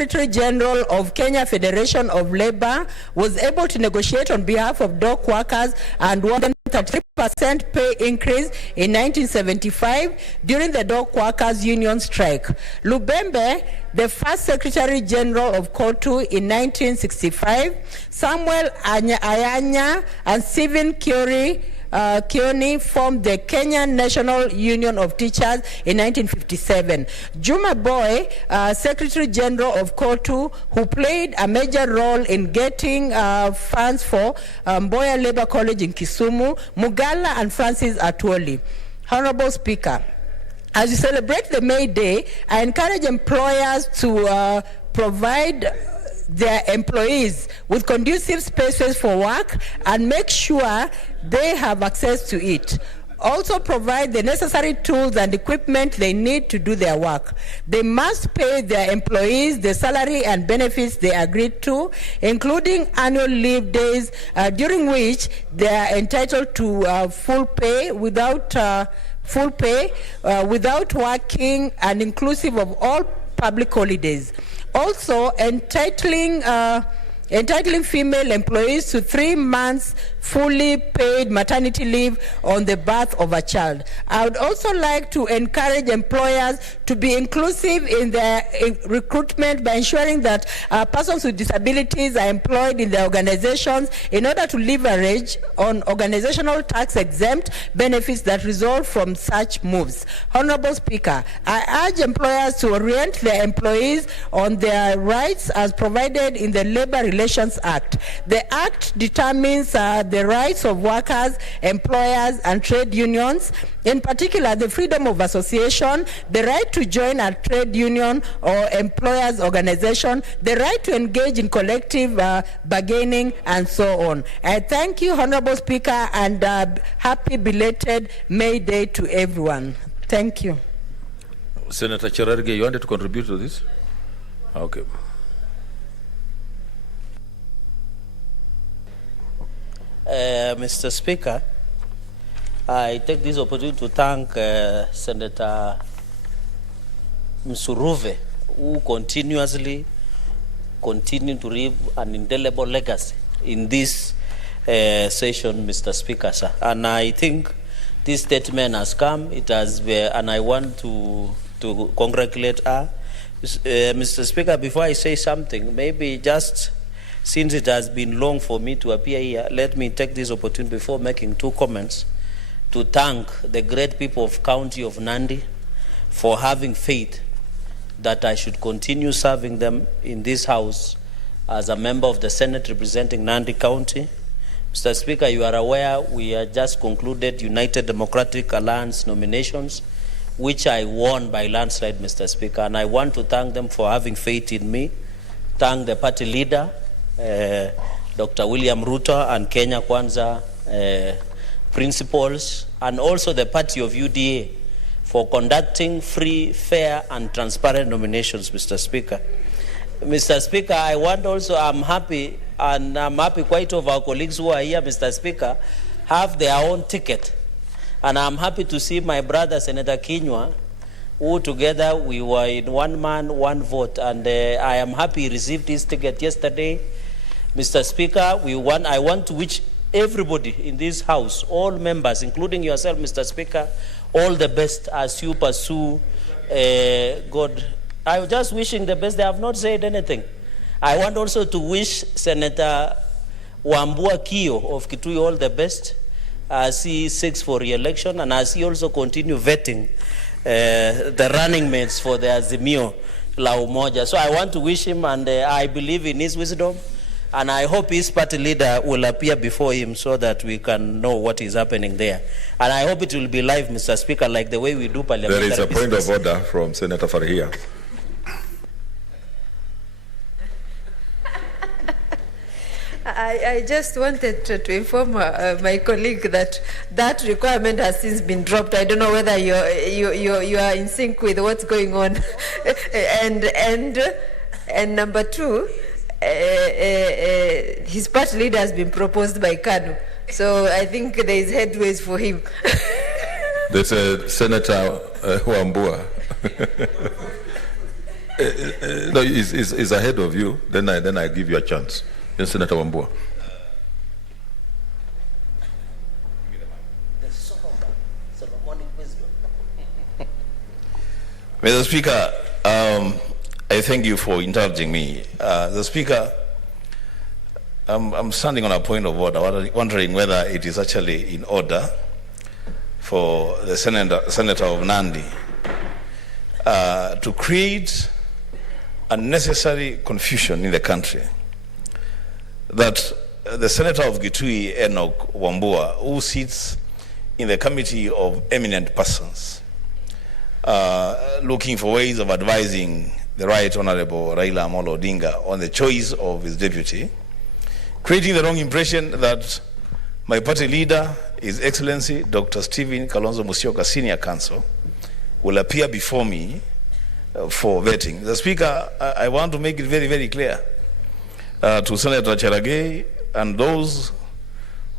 Secretary General of Kenya Federation of Labour was able to negotiate on behalf of dock workers and won them 33% pay increase in 1975 during the dock workers union strike. Lubembe, the first Secretary General of KOTU in 1965, Samuel Ayanya and Stephen Kioni formed the Kenyan National Union of Teachers in 1957. Juma Boy, Secretary General of KOTU, who played a major role in getting funds for Mboya Labour College in Kisumu, Mugala and Francis Atwoli. Honorable Speaker, as we celebrate the May Day, I encourage employers to provide their employees with conducive spaces for work and make sure they have access to it. Also provide the necessary tools and equipment they need to do their work. They must pay their employees the salary and benefits they agreed to, including annual leave days during which they are entitled to full pay without working and inclusive of all public holidays. Also, entitling female employees to 3 months fully paid maternity leave on the birth of a child. I would also like to encourage employers to be inclusive in their recruitment by ensuring that persons with disabilities are employed in their organizations in order to leverage on organizational tax-exempt benefits that result from such moves. Honorable Speaker, I urge employers to orient their employees on their rights as provided in the Labor Relations Act. The Act determines the rights of workers, employers, and trade unions, in particular the freedom of association, the right to join a trade union or employers organization, the right to engage in collective bargaining, and so on. I thank you, Honorable Speaker, and happy belated May Day to everyone. Thank you. Senator Cherargei, you wanted to contribute to this? Okay. Mr. Speaker, I take this opportunity to thank Senator Msuruve, who continuously continue to leave an indelible legacy in this session, Mr. Speaker, sir. And I think this statement has come. It has, and I want to congratulate her. Mr. Speaker, before I say something, maybe just since it has been long for me to appear here, let me take this opportunity before making 2 comments to thank the great people of County of Nandi for having faith that I should continue serving them in this House as a member of the Senate representing Nandi County. Mr. Speaker, you are aware we have just concluded United Democratic Alliance nominations, which I won by landslide, Mr. Speaker, and I want to thank them for having faith in me. Thank the party leader, Dr. William Ruto, and Kenya Kwanza principals, and also the party of UDA for conducting free, fair, and transparent nominations, Mr. Speaker. Mr. Speaker, I want also, I'm happy, and I'm happy quite of our colleagues who are here, Mr. Speaker, have their own ticket. And I'm happy to see my brother, Senator Kinyua, who together we were in one man, one vote, and I am happy he received his ticket yesterday. Mr. Speaker, I want to wish everybody in this House, all members, including yourself, Mr. Speaker, all the best as you pursue God. I'm just wishing the best. They have not said anything. I want also to wish Senator Wambua Kio of Kitui all the best as he seeks for re-election and as he also continue vetting the running mates for the Azimio La Umoja. So I want to wish him, and I believe in his wisdom, and I hope his party leader will appear before him so that we can know what is happening there. And I hope it will be live, Mr. Speaker, like the way we do parliamentary business. There is a business. point of order from Senator Farhia. I just wanted to inform my colleague that that requirement has since been dropped. I don't know whether you are in sync with what's going on. and number 2, his party leader has been proposed by KANU. So I think there is headways for him. There's a Senator Wambua. No, is ahead of you. Then I give you a chance. Then Senator Mboya. Mr. Speaker, I thank you for indulging me. The Speaker, I'm standing on a point of order, wondering whether it is actually in order for the Senator of Nandi to create unnecessary confusion in the country that the Senator of Gitui, Enoch Wambua, who sits in the Committee of Eminent Persons, looking for ways of advising the Right Honorable Raila Amolo Odinga on the choice of his deputy, creating the wrong impression that my party leader, His Excellency Dr. Stephen Kalonzo Musyoka, Senior Counsel, will appear before me for vetting. The Speaker, I want to make it very, very clear to Senator Cherargei and those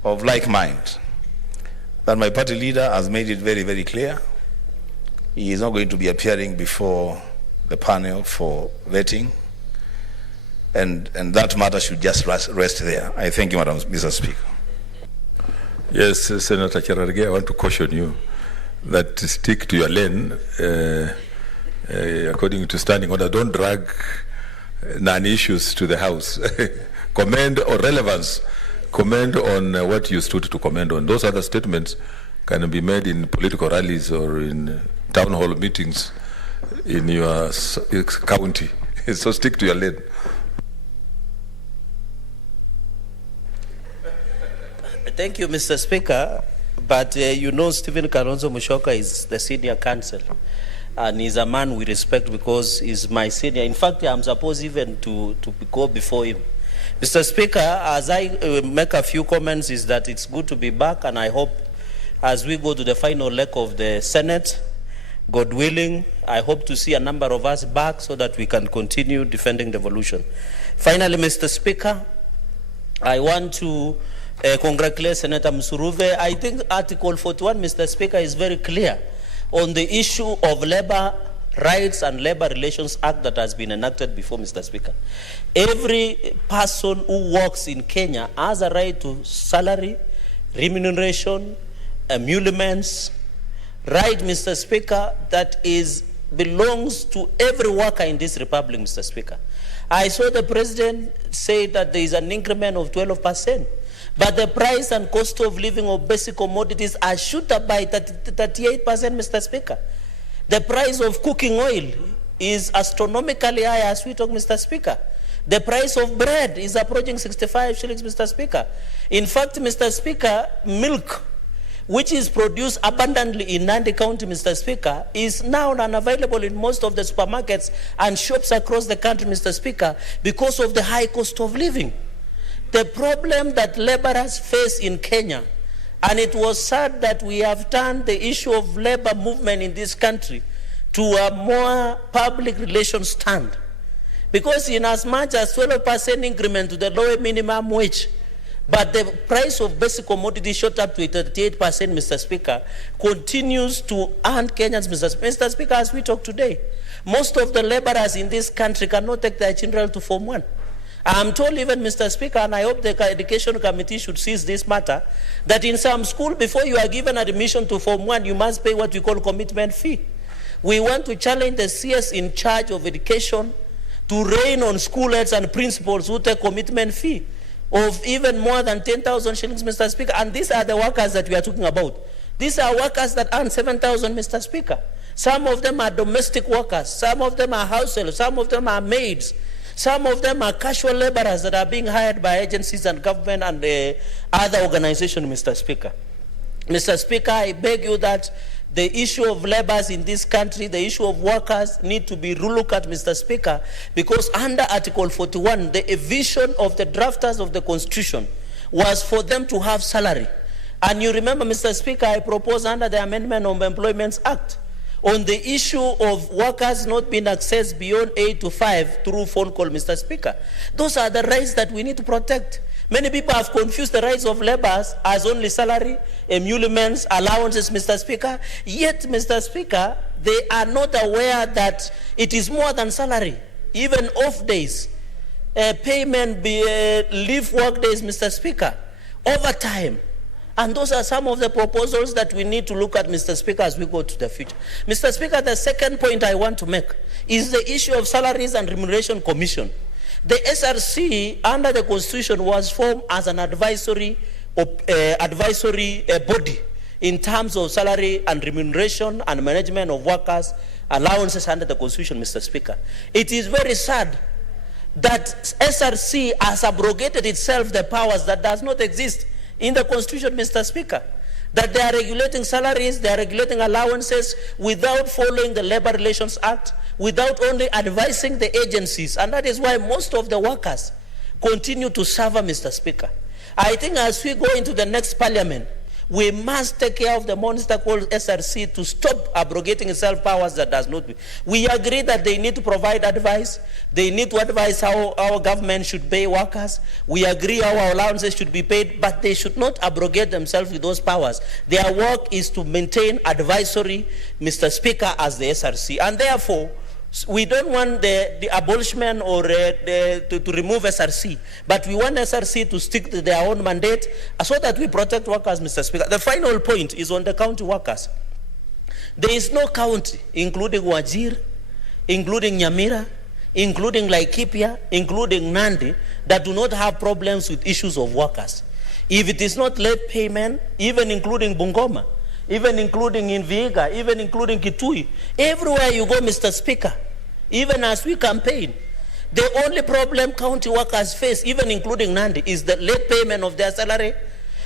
of like mind that my party leader has made it very, very clear. He is not going to be appearing before the panel for vetting, and that matter should just rest there. I thank you, Madam Mr. Speaker. Yes, Senator Cherargei, I want to caution you that stick to your lane according to standing order. Don't drag non-issues to the House. Comment on relevance. Comment on what you stood to comment on. Those other statements can be made in political rallies or in town hall meetings in your county. So stick to your lane. Thank you, Mr. Speaker. But you know, Stephen Kalonzo Musyoka is the senior counsel, and he's a man we respect because he's my senior. In fact, I'm supposed even to go before him. Mr. Speaker, as I make a few comments, is that it's good to be back, and I hope as we go to the final leg of the Senate, God willing, I hope to see a number of us back so that we can continue defending devolution. Finally, Mr. Speaker, I want to congratulate Senator Msuruve. I think Article 41, Mr. Speaker, is very clear on the issue of Labor Rights and Labor Relations Act that has been enacted before, Mr. Speaker. Every person who works in Kenya has a right to salary, remuneration, emoluments, right, Mr. Speaker, that belongs to every worker in this republic, Mr. Speaker. I saw the president say that there is an increment of 12%, but the price and cost of living of basic commodities are shot up by 38%, Mr. Speaker. The price of cooking oil is astronomically high as we talk, Mr. Speaker. The price of bread is approaching 65 shillings, Mr. Speaker. In fact, Mr. Speaker, milk, which is produced abundantly in Nandi County, Mr. Speaker, is now unavailable in most of the supermarkets and shops across the country, Mr. Speaker, because of the high cost of living. The problem that laborers face in Kenya, and it was sad that we have turned the issue of labor movement in this country to a more public relations stand. Because in as much as 12% increment to the lower minimum wage, but the price of basic commodities shot up to 38%, Mr. Speaker, continues to earn Kenyans, Mr. Speaker, as we talk today. Most of the laborers in this country cannot take their children to Form 1. I'm told even, Mr. Speaker, and I hope the Education Committee should seize this matter, that in some school, before you are given admission to Form 1, you must pay what we call commitment fee. We want to challenge the CS in charge of education to rein on school heads and principals who take commitment fee of even more than 10,000 shillings, Mr. Speaker. And these are the workers that we are talking about. These are workers that earn 7,000, Mr. Speaker. Some of them are domestic workers. Some of them are house helps. Some of them are maids. Some of them are casual laborers that are being hired by agencies and government and other organizations, Mr. Speaker. Mr. Speaker, I beg you that the issue of laborers in this country, the issue of workers need to be relooked at, Mr. Speaker, because under Article 41, the vision of the drafters of the Constitution was for them to have salary. And you remember, Mr. Speaker, I proposed under the Amendment of Employment Act, on the issue of workers not being accessed beyond 8 to 5 through phone call, Mr. Speaker. Those are the rights that we need to protect. Many people have confused the rights of laborers as only salary, emoluments, allowances, Mr. Speaker. Yet, Mr. Speaker, they are not aware that it is more than salary. Even off days, payment, leave work days, Mr. Speaker, overtime. And those are some of the proposals that we need to look at, Mr. Speaker, as we go to the future. Mr. Speaker, the second point I want to make is the issue of Salaries and Remuneration Commission. The SRC, under the Constitution, was formed as an advisory body in terms of salary and remuneration and management of workers' allowances under the Constitution, Mr. Speaker. It is very sad that SRC has abrogated itself the powers that does not exist in the Constitution, Mr. Speaker, that they are regulating salaries, they are regulating allowances without following the Labor Relations Act, without only advising the agencies. And that is why most of the workers continue to suffer, Mr. Speaker. I think as we go into the next parliament, we must take care of the monster called SRC to stop abrogating itself powers that does not. We agree that they need to provide advice. They need to advise how our government should pay workers. We agree our allowances should be paid, but they should not abrogate themselves with those powers. Their work is to maintain advisory, Mr. Speaker, as the SRC. And therefore, we don't want the abolishment or to remove SRC, but we want SRC to stick to their own mandate so that we protect workers, Mr. Speaker. The final point is on the county workers. There is no county, including Wajir, including Nyamira, including Laikipia, including Nandi, that do not have problems with issues of workers. If it is not late payment, even including Bungoma, even including in Vihiga, even including Kitui, everywhere you go, Mr. Speaker, even as we campaign, the only problem county workers face, even including Nandi, is the late payment of their salary.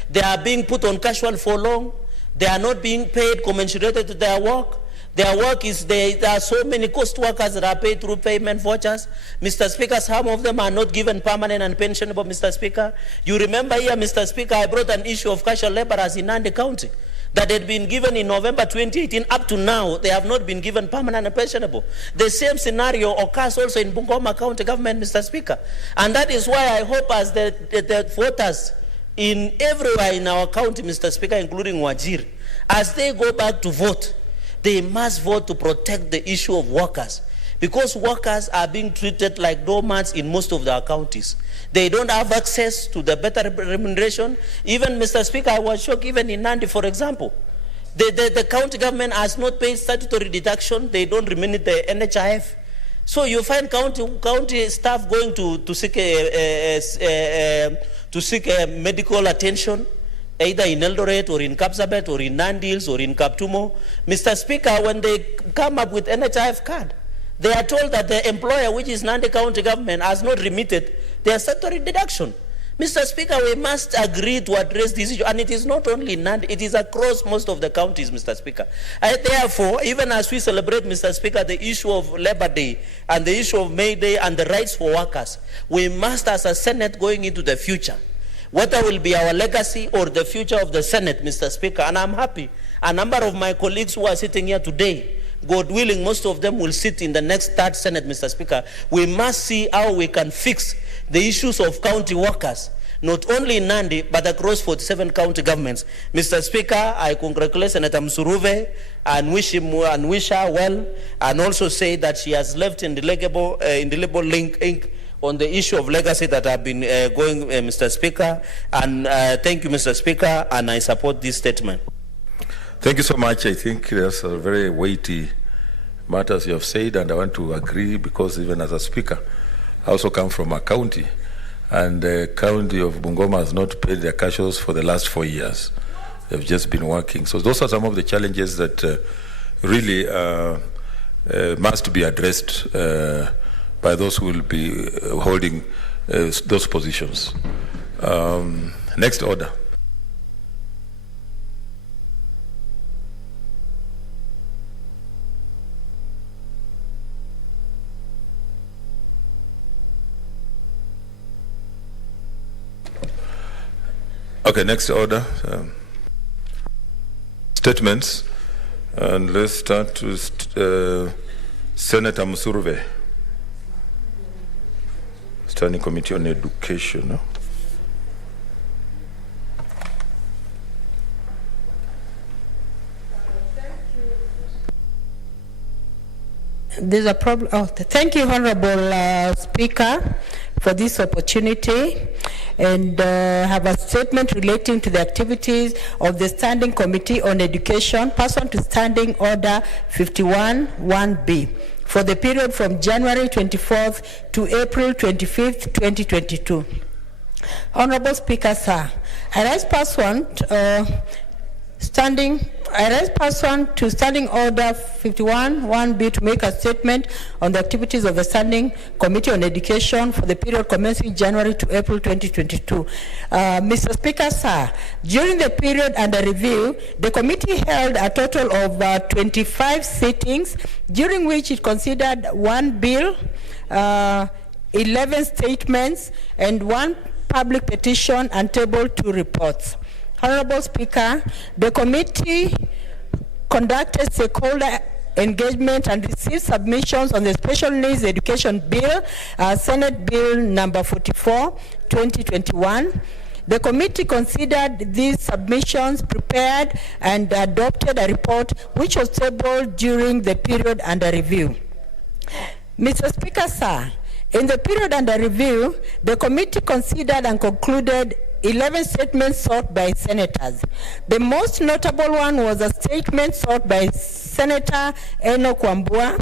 They are being put on casual for long. They are not being paid commensurated to their work. Their work is, there are so many coast workers that are paid through payment vouchers. Mr. Speaker, some of them are not given permanent and pensionable, Mr. Speaker. You remember here, Mr. Speaker, I brought an issue of casual laborers in Nandi County that had been given in November 2018. Up to now, they have not been given permanent and pensionable. The same scenario occurs also in Bungoma County government, Mr. Speaker. And that is why I hope as the voters in everywhere in our county, Mr. Speaker, including Wajir, as they go back to vote, they must vote to protect the issue of workers, because workers are being treated like doormats in most of their counties. They don't have access to the better remuneration. Even, Mr. Speaker, I was shocked, even in Nandi, for example, the county government has not paid statutory deduction. They don't remit the NHIF. So you find county staff going to seek medical attention, either in Eldoret or in Kapsabet or in Nandi Hills or in Kaptumo. Mr. Speaker, when they come up with NHIF card, they are told that the employer, which is Nandi County government, has not remitted their statutory deduction. Mr. Speaker, we must agree to address this issue, and it is not only in Nandi, it is across most of the counties, Mr. Speaker. And therefore, even as we celebrate, Mr. Speaker, the issue of Labor Day and the issue of May Day and the rights for workers, we must, as a Senate going into the future, whether will be our legacy or the future of the Senate, Mr. Speaker, and I'm happy a number of my colleagues who are sitting here today, God willing, most of them will sit in the next third Senate, Mr. Speaker. We must see how we can fix the issues of county workers, not only in Nandi, but across 47 county governments. Mr. Speaker, I congratulate Senator Msuruve and wish her well, and also say that she has left indelible ink on the issue of legacy that have been going, Mr. Speaker. And thank you, Mr. Speaker, and I support this statement. Thank you so much. I think there's a very weighty matters you have said, and I want to agree, because even as a speaker, I also come from a county, and the county of Bungoma has not paid their casuals for the last 4 years. They've just been working. So those are some of the challenges that really must be addressed by those who will be holding those positions. Next order. Okay, next order. Statements. And let's start with Senator Musuruve, Standing Committee on Education. No? There's a problem. Oh, thank you, Honorable Speaker, for this opportunity, and have a statement relating to the activities of the Standing Committee on Education, pursuant to Standing Order 51-1B, for the period from January 24th to April 25th, 2022. Honorable Speaker, sir, I rise pursuant to Standing Order 51-1B to make a statement on the activities of the Standing Committee on Education for the period commencing January to April 2022. Mr. Speaker, sir, during the period under review, the committee held a total of 25 sittings, during which it considered one bill, 11 statements, and one public petition, and tabled 2 reports. Honorable Speaker, the committee conducted stakeholder engagement and received submissions on the Special Needs Education Bill, Senate Bill number 44, 2021. The committee considered these submissions, prepared and adopted a report which was tabled during the period under review. Mr. Speaker, sir, in the period under review, the committee considered and concluded 11 statements sought by senators. The most notable one was a statement sought by Senator Enoch Wambua,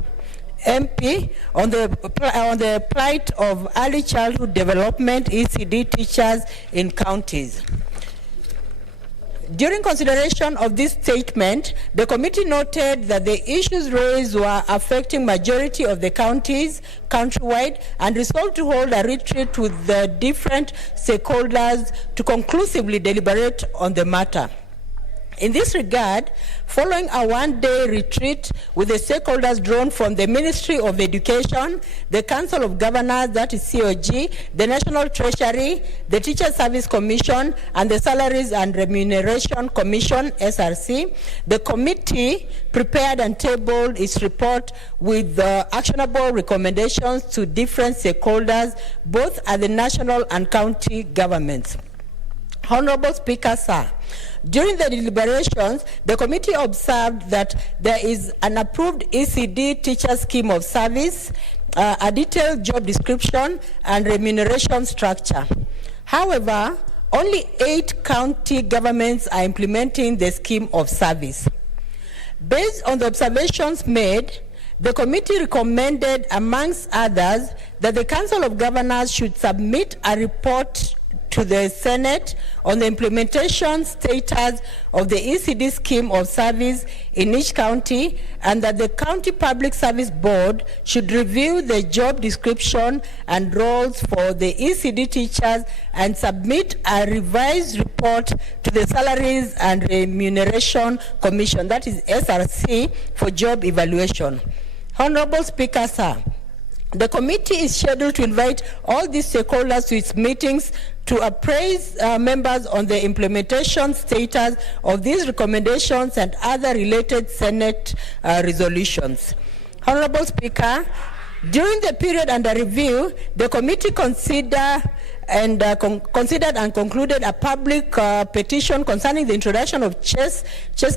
MP, on the plight of early childhood development ECD teachers in counties. During consideration of this statement, the committee noted that the issues raised were affecting majority of the counties countrywide, and resolved to hold a retreat with the different stakeholders to conclusively deliberate on the matter. In this regard, following a one-day retreat with the stakeholders drawn from the Ministry of Education, the Council of Governors, that is COG, the National Treasury, the Teacher Service Commission, and the Salaries and Remuneration Commission, SRC, the committee prepared and tabled its report with actionable recommendations to different stakeholders, both at the national and county governments. Honorable Speaker, sir, during the deliberations, the committee observed that there is an approved ECD teacher scheme of service, a detailed job description, and remuneration structure. However, only 8 county governments are implementing the scheme of service. Based on the observations made, the committee recommended, amongst others, that the Council of Governors should submit a report to the Senate on the implementation status of the ECD scheme of service in each county, and that the County Public Service Board should review the job description and roles for the ECD teachers and submit a revised report to the Salaries and Remuneration Commission, that is SRC, for job evaluation. Honorable Speaker, sir, the committee is scheduled to invite all these stakeholders to its meetings to appraise members on the implementation status of these recommendations and other related Senate resolutions. Honorable Speaker, during the period under review, the committee considered and concluded a public petition concerning the introduction of chess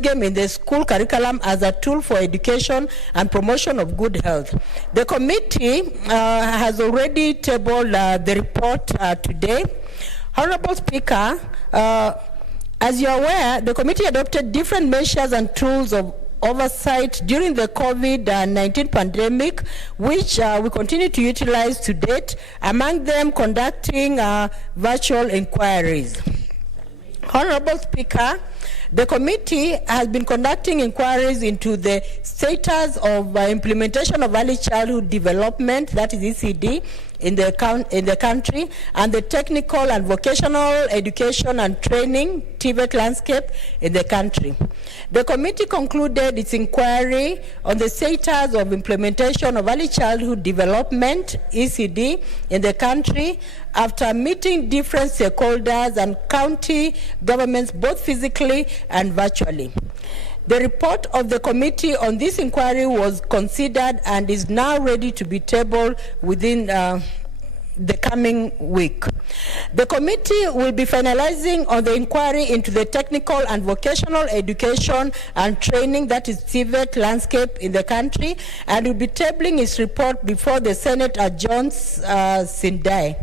game in the school curriculum as a tool for education and promotion of good health. The committee has already tabled the report today. Honorable Speaker, as you are aware, the committee adopted different measures and tools of oversight during the COVID-19 pandemic, which we continue to utilize to date, among them conducting virtual inquiries. Honorable Speaker, the committee has been conducting inquiries into the status of implementation of early childhood development, that is ECD, in the country, and the technical and vocational education and training, TVET landscape in the country. The committee concluded its inquiry on the status of implementation of early childhood development, ECD, in the country after meeting different stakeholders and county governments, both physically and virtually. The report of the committee on this inquiry was considered and is now ready to be tabled within the coming week. The committee will be finalizing on the inquiry into the technical and vocational education and training, that is TVET landscape in the country, and will be tabling its report before the Senate adjourns Sindai.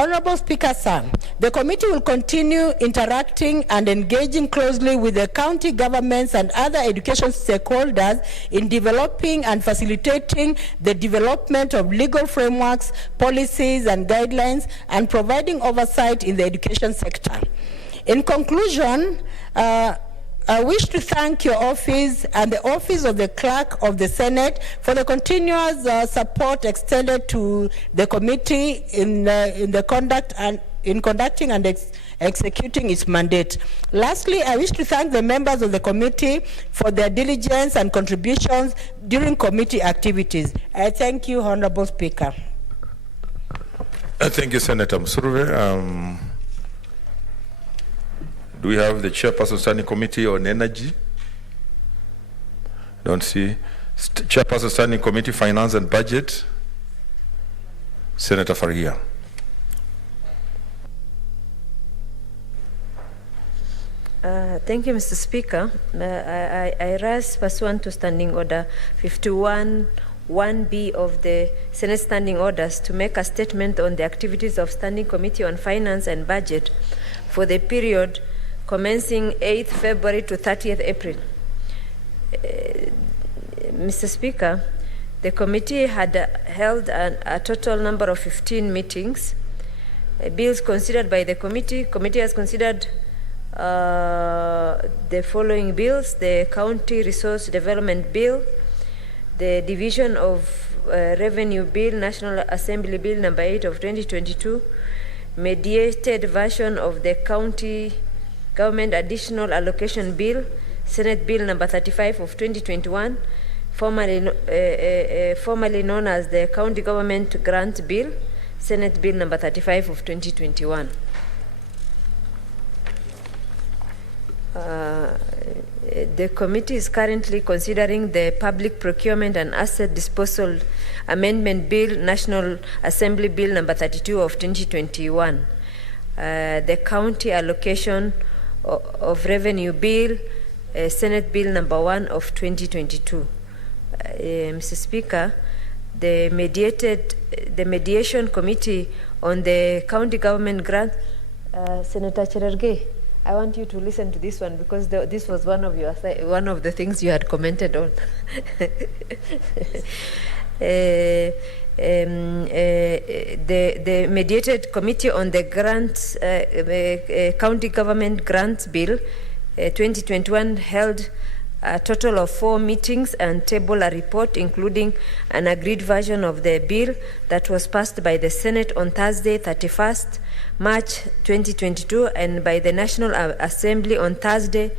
Honorable Speaker, sir, the committee will continue interacting and engaging closely with the county governments and other education stakeholders in developing and facilitating the development of legal frameworks, policies, and guidelines, and providing oversight in the education sector. In conclusion, I wish to thank your office and the office of the Clerk of the Senate for the continuous support extended to the committee in conducting and executing its mandate. Lastly, I wish to thank the members of the committee for their diligence and contributions during committee activities. I thank you, Honorable Speaker. Thank you, Senator Msurve. Do we have the Chairperson Standing Committee on Energy? Don't see. Chairperson Standing Committee Finance and Budget? Senator Farhia. Thank you, Mr. Speaker. I rise pursuant to Standing Order 51(1)(b) of the Senate Standing Orders to make a statement on the activities of Standing Committee on Finance and Budget for the period commencing 8th February to 30th April. Mr. Speaker, the committee had held a total number of 15 meetings. Bills considered by the committee. Committee has considered the following bills: the County Resource Development Bill, the Division of Revenue Bill, National Assembly Bill number 8 of 2022, mediated version of the County Government Additional Allocation Bill, Senate Bill number 35 of 2021, formerly known as the County Government Grant Bill, Senate Bill number 35 of 2021. The committee is currently considering the Public Procurement and Asset Disposal Amendment Bill, National Assembly Bill number 32 of 2021, the County Allocation of Revenue Bill, Senate Bill number 1 of 2022. Mr. Speaker, the mediation committee on the county government grant, Senator Cherargei, I want you to listen to this one because this was one of the things you had commented on. The mediated committee on the grants, county government grants bill 2021 held a total of 4 meetings and tabled a report including an agreed version of the bill that was passed by the Senate on Thursday 31st March 2022 and by the National Assembly on Thursday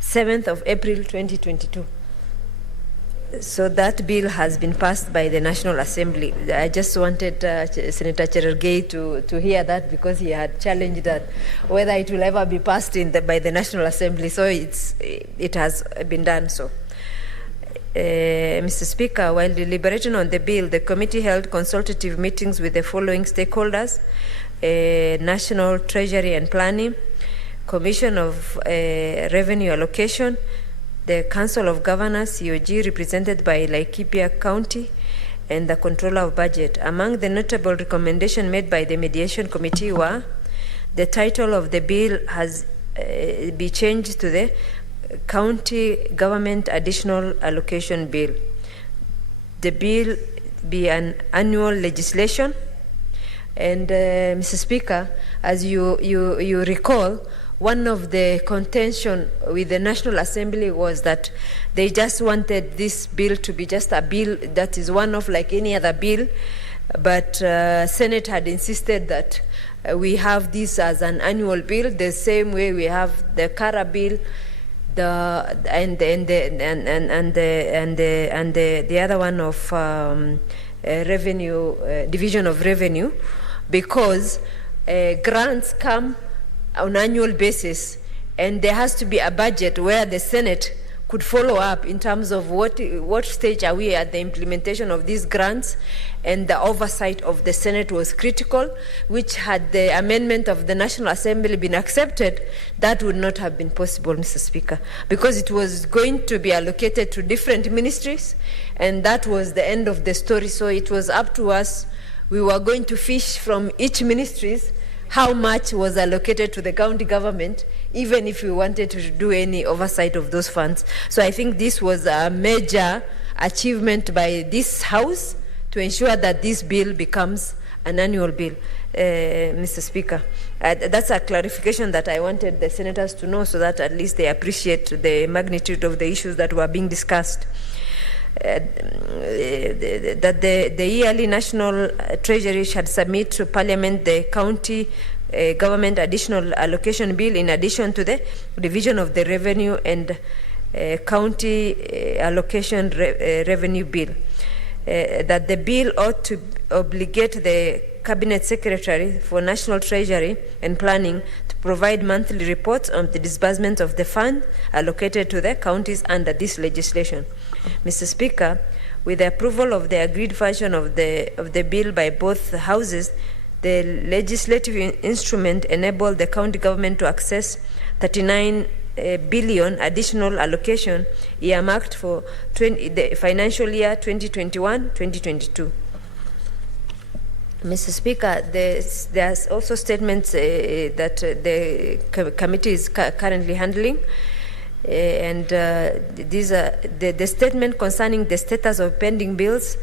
7th of April 2022. So that bill has been passed by the National Assembly. I just wanted Senator Cherargei to hear that because he had challenged that whether it will ever be passed by the National Assembly. So it has been done so. Mr. Speaker, while deliberating on the bill, the committee held consultative meetings with the following stakeholders: National Treasury and Planning, Commission of Revenue Allocation, the Council of Governors, COG, represented by Laikipia County, and the Controller of Budget. Among the notable recommendations made by the Mediation Committee were: the title of the bill has be changed to the County Government Additional Allocation Bill. The bill be an annual legislation. And Mr. Speaker, as you recall, one of the contention with the National Assembly was that they just wanted this bill to be just a bill that is one of like any other bill, but Senate had insisted that we have this as an annual bill, the same way we have the CARA bill, the other one of revenue, division of revenue, because grants come on an annual basis, and there has to be a budget where the Senate could follow up in terms of what stage are we at the implementation of these grants, and the oversight of the Senate was critical, which had the amendment of the National Assembly been accepted, that would not have been possible, Mr. Speaker, because it was going to be allocated to different ministries, and that was the end of the story. So it was up to us. We were going to fish from each ministries how much was allocated to the county government, even if we wanted to do any oversight of those funds. So I think this was a major achievement by this House to ensure that this bill becomes an annual bill, Mr. Speaker. That's a clarification that I wanted the senators to know, so that at least they appreciate the magnitude of the issues that were being discussed. That the yearly National Treasury should submit to Parliament the county government additional allocation bill in addition to the division of the revenue and county allocation revenue bill. That the bill ought to obligate the Cabinet Secretary for National Treasury and Planning to provide monthly reports on the disbursement of the fund allocated to the counties under this legislation. Mr. Speaker, with the approval of the agreed version of the bill by both houses, the legislative instrument enabled the county government to access 39 billion additional allocation earmarked for the financial year 2021-2022. Mr. Speaker, there's also statements that the committee is currently handling. These are the statement concerning the status of pending bills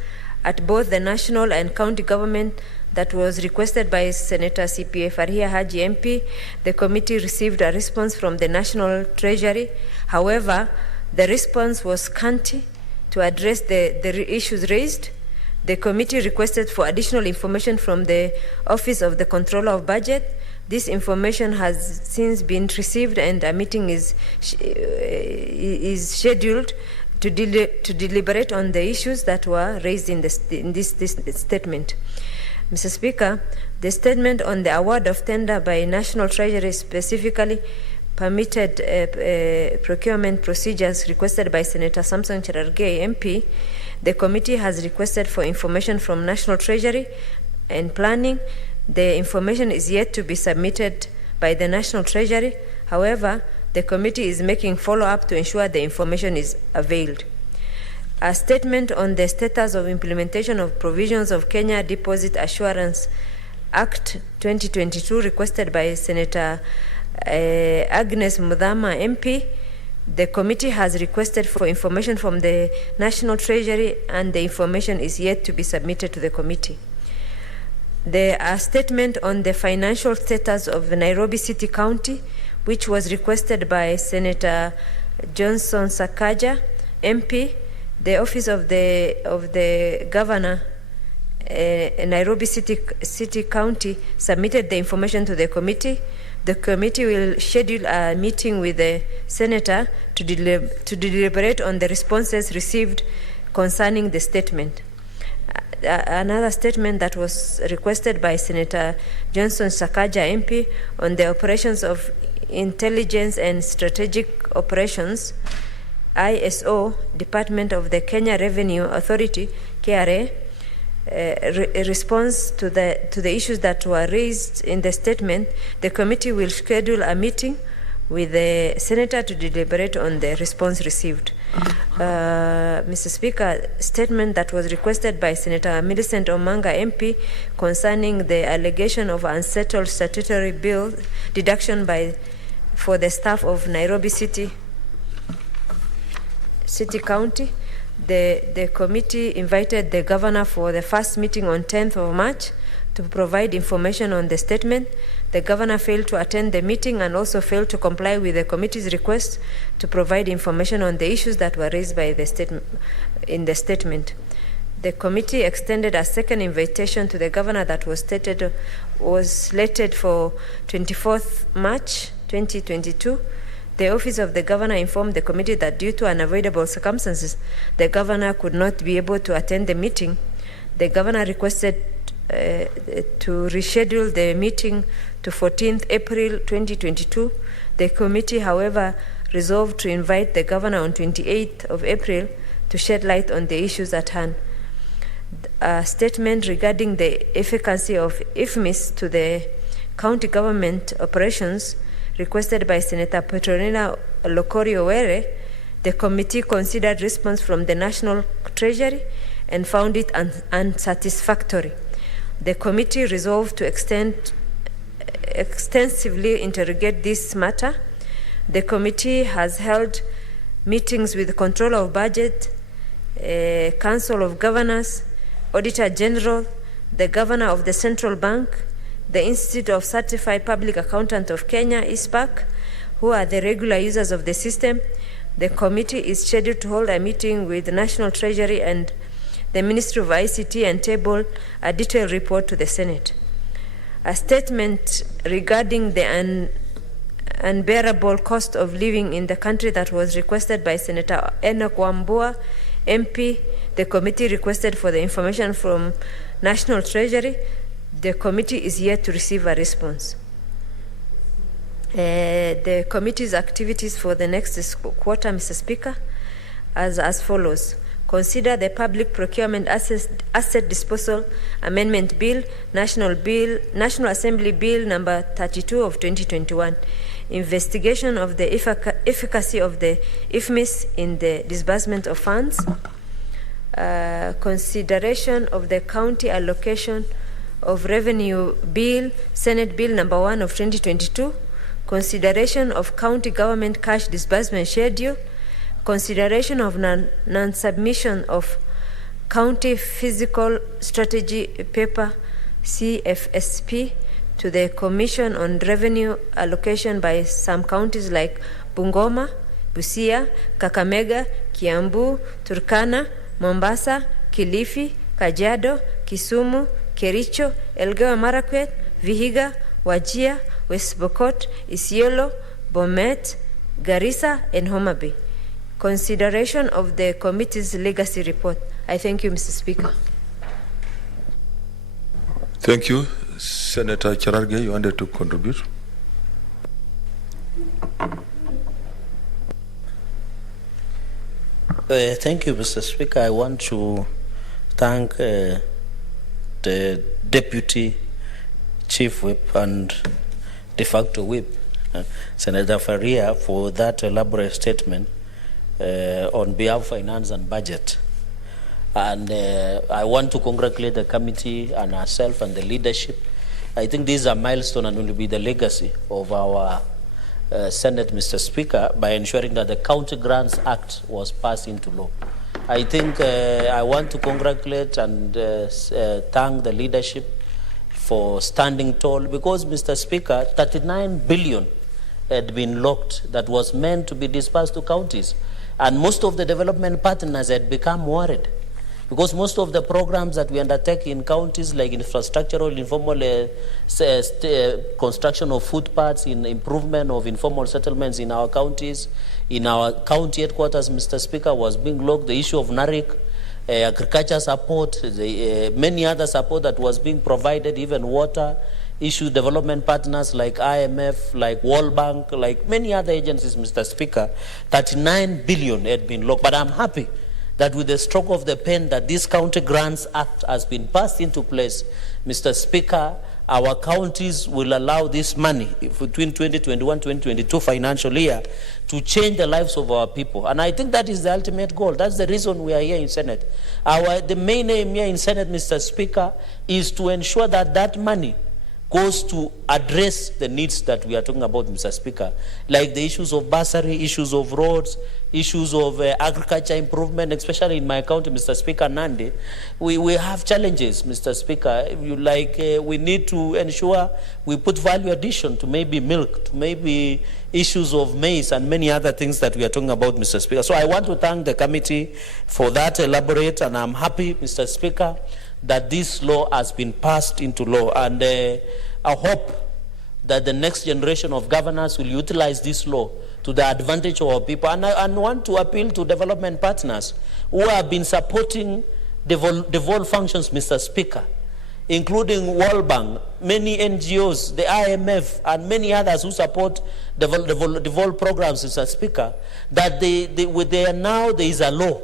at both the national and county government that was requested by Senator CPA Farhia Haji MP. The committee received a response from the National Treasury. However, the response was scanty to address the issues raised. The committee requested for additional information from the Office of the Controller of Budget. This information has since been received, and a meeting is scheduled to deliberate on the issues that were raised in this statement. Mr. Speaker, the statement on the award of tender by National Treasury specifically permitted procurement procedures requested by Senator Samson Cherargei MP. The committee has requested for information from National Treasury and Planning. The information is yet to be submitted by the National Treasury. However, the committee is making follow-up to ensure the information is availed. A statement on the status of implementation of provisions of Kenya Deposit Assurance Act 2022 requested by Senator Agnes Mudhama MP. The committee has requested for information from the National Treasury, and the information is yet to be submitted to the committee. The statement on the financial status of Nairobi City County, which was requested by Senator Johnson Sakaja MP. The Office of the Governor, Nairobi City County, submitted the information to the committee. The committee will schedule a meeting with the senator to deliberate on the responses received concerning the statement. Another statement that was requested by Senator Johnson Sakaja MP on the operations of Intelligence and Strategic Operations, ISO, Department of the Kenya Revenue Authority, KRA, response to the issues that were raised in the statement. The committee will schedule a meeting with the senator to deliberate on the response received. Mr. Speaker, statement that was requested by Senator Millicent Omanga MP concerning the allegation of unsettled statutory bill deduction for the staff of Nairobi City County. The committee invited the governor for the first meeting on 10th of March to provide information on the statement. The governor failed to attend the meeting and also failed to comply with the committee's request to provide information on the issues that were raised by the statement. The committee extended a second invitation to the governor that was slated for 24th March 2022. The Office of the Governor informed the committee that due to unavoidable circumstances, the governor could not be able to attend the meeting. The governor requested to reschedule the meeting to 14th April 2022. The committee, however, resolved to invite the governor on 28th of April to shed light on the issues at hand. A statement regarding the efficacy of IFMIS to the county government operations requested by Senator Petronila Lokori-Owere, the committee considered response from the National Treasury and found it unsatisfactory. The committee resolved to extensively interrogate this matter. The committee has held meetings with the Controller of Budget, Council of Governors, Auditor General, the Governor of the Central Bank, the Institute of Certified Public Accountant of Kenya, ISPAC, who are the regular users of the system. The committee is scheduled to hold a meeting with the National Treasury and the Ministry of ICT and table a detailed report to the Senate. A statement regarding the unbearable cost of living in the country that was requested by Senator Enoch Wambua, MP. The committee requested for the information from National Treasury. The committee is yet to receive a response. The committee's activities for the next quarter, Mr. Speaker, as follows. Consider the Public Procurement Asset Disposal Amendment Bill, National Assembly Bill number 32 of 2021. Investigation of the efficacy of the IFMIS in the disbursement of funds. Consideration of the County Allocation of Revenue Bill, Senate Bill number 1 of 2022. Consideration of County Government Cash Disbursement Schedule. Consideration of non-submission of County Physical Strategy Paper, CFSP, to the Commission on Revenue Allocation by some counties like Bungoma, Busia, Kakamega, Kiambu, Turkana, Mombasa, Kilifi, Kajiado, Kisumu, Kericho, Elgeyo Marakwet, Vihiga, Wajir, West Pokot, Isiolo, Bomet, Garissa, and Homa Bay. Consideration of the committee's legacy report. I thank you, Mr. Speaker. Thank you. Senator Cherargei, you wanted to contribute? Thank you, Mr. Speaker. I want to thank the Deputy Chief Whip and de facto Whip, Senator Faria, for that elaborate statement on behalf of Finance and Budget. And I want to congratulate the committee and ourselves and the leadership. I think this is a milestone and will be the legacy of our Senate, Mr. Speaker, by ensuring that the County Grants Act was passed into law. I think I want to congratulate and thank the leadership for standing tall, because, Mr. Speaker, 39 billion had been locked that was meant to be dispersed to counties. And most of the development partners had become worried, because most of the programs that we undertake in counties, like infrastructural, informal construction of footpaths, in improvement of informal settlements in our counties, in our county headquarters, Mr. Speaker, was being locked. The issue of NARIC, agriculture support, many other support that was being provided, even water issue, development partners like IMF, like World Bank, like many other agencies, Mr. Speaker, 39 billion had been locked. But I'm happy that with the stroke of the pen that this County Grants Act has been passed into place, Mr. Speaker, our counties will allow this money between 2021-2022 financial year to change the lives of our people. And I think that is the ultimate goal. That's the reason we are here in Senate. The main aim here in Senate, Mr. Speaker, is to ensure that that money goes to address the needs that we are talking about, Mr. Speaker, like the issues of bursary, issues of roads, issues of agriculture improvement, especially in my county, Mr. Speaker, Nandi. We have challenges, Mr. Speaker. We need to ensure we put value addition to maybe milk, to maybe issues of maize and many other things that we are talking about, Mr. Speaker. So I want to thank the committee for that elaborate, and I'm happy, Mr. Speaker, that this law has been passed into law. And I hope that the next generation of governors will utilize this law to the advantage of our people. And I want to appeal to development partners who have been supporting devolved functions, Mr. Speaker. including World Bank, many NGOs, the IMF, and many others who support devolved programs, Mr. Speaker, that now there is a law.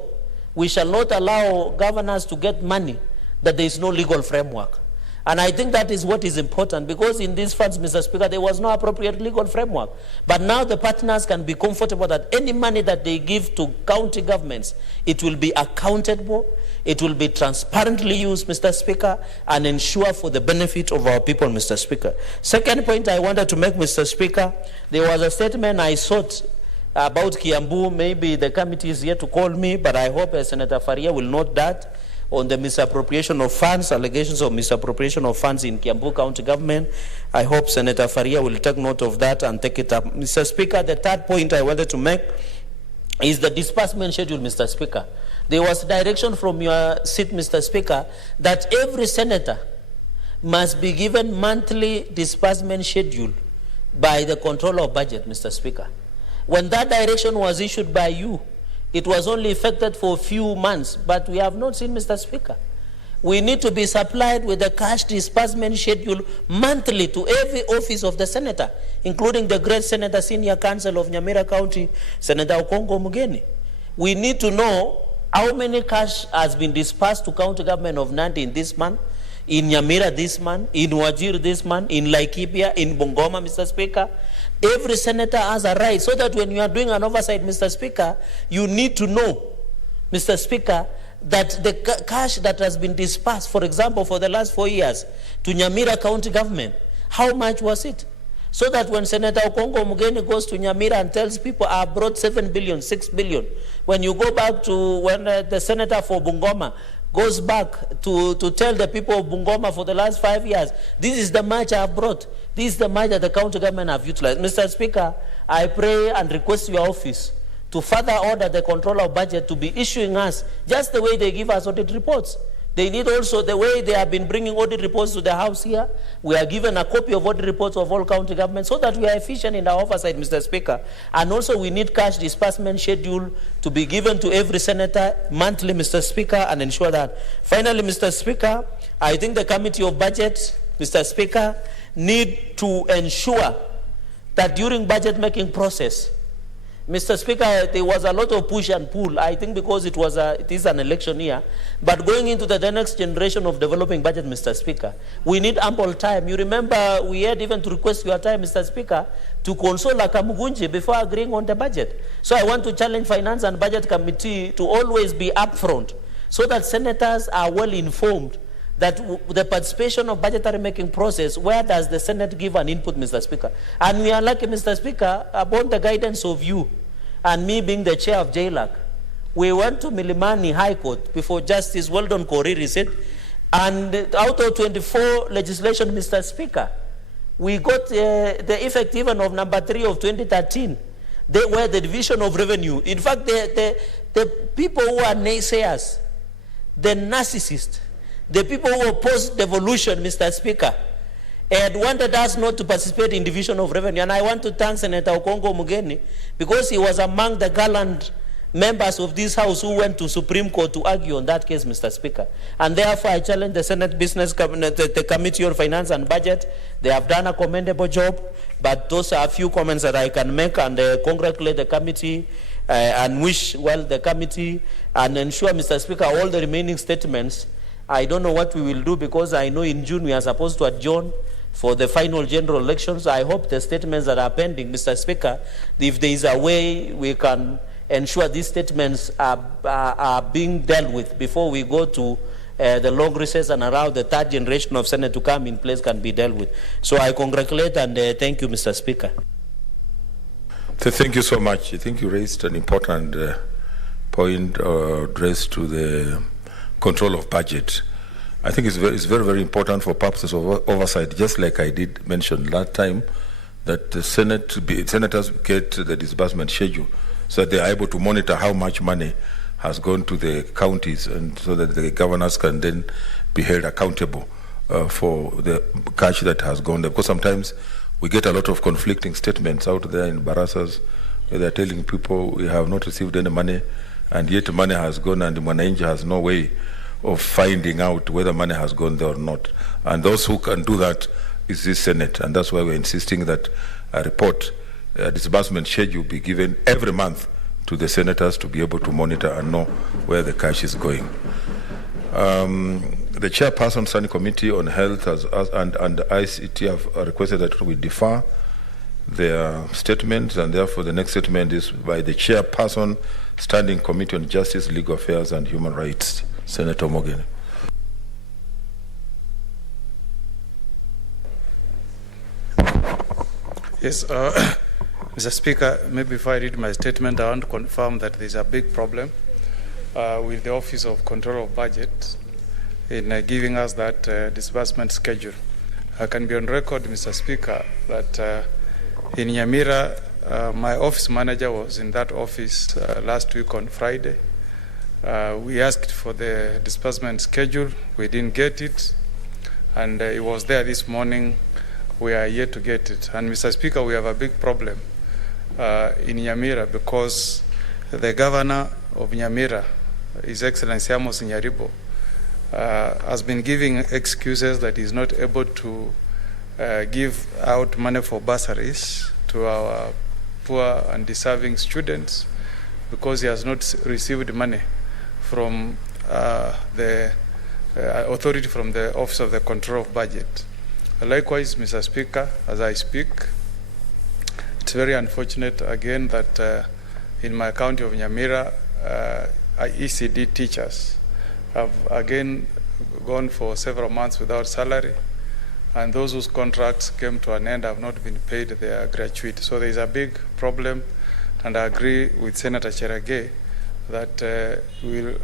We shall not allow governors to get money that there is no legal framework. And I think that is what is important, because in these funds, Mr. Speaker, there was no appropriate legal framework. But now the partners can be comfortable that any money that they give to county governments, it will be accountable, it will be transparently used, Mr. Speaker, and ensure for the benefit of our people, Mr. Speaker. Second point I wanted to make, Mr. Speaker, there was a statement I sought about Kiambu. Maybe the committee is here to call me, but I hope Senator Faria will note that, on the misappropriation of funds, allegations of misappropriation of funds in Kiambu County government. I hope Senator Faria will take note of that and take it up. Mr. Speaker, the third point I wanted to make is the disbursement schedule, Mr. Speaker. There was direction from your seat, Mr. Speaker, that every senator must be given monthly disbursement schedule by the Controller of Budget, Mr. Speaker. When that direction was issued by you, it was only effected for a few months, but we have not seen, Mr. Speaker. We need to be supplied with a cash disbursement schedule monthly to every office of the senator, including the great Senator Senior Counsel of Nyamira County, Senator Okongo Mugeni. We need to know how many cash has been disbursed to county government of Nandi in this month, in Nyamira this month, in Wajir this month, in Laikipia, in Bungoma, Mr. Speaker. Every senator has a right, so that when you are doing an oversight, Mr. Speaker, you need to know, Mr. Speaker, that the cash that has been disbursed, for example, for the last 4 years to Nyamira County government, how much was it? So that when Senator Okongo Mugeni goes to Nyamira and tells people, I brought 7 billion, 6 billion, when you go back to when the senator for Bungoma goes back to tell the people of Bungoma for the last 5 years, this is the much I have brought. This is the much that the county government have utilized. Mr. Speaker, I pray and request your office to further order the Controller of Budget to be issuing us just the way they give us audit reports. They need also the way they have been bringing audit reports to the House here. We are given a copy of audit reports of all county governments so that we are efficient in our oversight, Mr. Speaker. And also we need cash disbursement schedule to be given to every senator monthly, Mr. Speaker, and ensure that. Finally, Mr. Speaker, I think the Committee of Budget, Mr. Speaker, need to ensure that during budget making process, Mr. Speaker, there was a lot of push and pull, I think because it is an election year, but going into the next generation of developing budget, Mr. Speaker, we need ample time. You remember we had even to request your time, Mr. Speaker, to console Kamugunji before agreeing on the budget. So I want to challenge Finance and Budget Committee to always be upfront so that senators are well informed that the participation of budgetary making process, where does the Senate give an input, Mr. Speaker? And we are lucky, Mr. Speaker, upon the guidance of you and me being the chair of JLAC, we went to Milimani High Court before Justice Weldon Koriri said, and out of 24 legislation, Mr. Speaker, we got the effect even of number 3 of 2013. They were the division of revenue. In fact, the people who are naysayers, the narcissists, the people who opposed devolution, Mr. Speaker, had wanted us not to participate in division of revenue. And I want to thank Senator Okongo Mugeni because he was among the gallant members of this House who went to Supreme Court to argue on that case, Mr. Speaker. And therefore, I challenge the Senate Business Cabinet, the Committee on Finance and Budget. They have done a commendable job, but those are a few comments that I can make, and congratulate the committee and wish well the committee and ensure, Mr. Speaker, all the remaining statements. I don't know what we will do because I know in June we are supposed to adjourn for the final general elections. I hope the statements that are pending, Mr. Speaker, if there is a way we can ensure these statements are being dealt with before we go to the long recess and allow the third generation of Senate to come in place can be dealt with. So I congratulate and thank you, Mr. Speaker. Thank you so much. I think you raised an important point addressed to the control of budget. I think it's very, very important for purposes of oversight, just like I did mention last time, that the senators get the disbursement schedule so that they are able to monitor how much money has gone to the counties, and so that the governors can then be held accountable for the cash that has gone there. Because sometimes we get a lot of conflicting statements out there in Barasas where they're telling people we have not received any money, and yet money has gone and the Mwananchi has no way of finding out whether money has gone there or not. And those who can do that is this Senate, and that's why we're insisting that a report, a disbursement schedule be given every month to the senators to be able to monitor and know where the cash is going. The chairperson standing committee on health and ICT have requested that we defer their statements, and therefore the next statement is by the chairperson standing committee on justice, legal affairs and human rights, Senator Morgan. Yes, Mr. Speaker, maybe before I read my statement, I want to confirm that there's a big problem with the Office of Control of Budget in giving us that disbursement schedule. I can be on record, Mr. Speaker, that in Nyamira, my office manager was in that office last week on Friday. We asked for the disbursement schedule. We didn't get it. And it was there this morning. We are yet to get it. And Mr. Speaker, we have a big problem in Nyamira because the governor of Nyamira, His Excellency Amos Nyaribo, has been giving excuses that he's not able to give out money for bursaries to our poor and deserving students because he has not received money from the authority from the Office of the Control of Budget. Likewise, Mr. Speaker, as I speak, it's very unfortunate again that in my county of Nyamira, ECD teachers have again gone for several months without salary, and those whose contracts came to an end have not been paid their gratuity. So there is a big problem, and I agree with Senator Cherage that we'll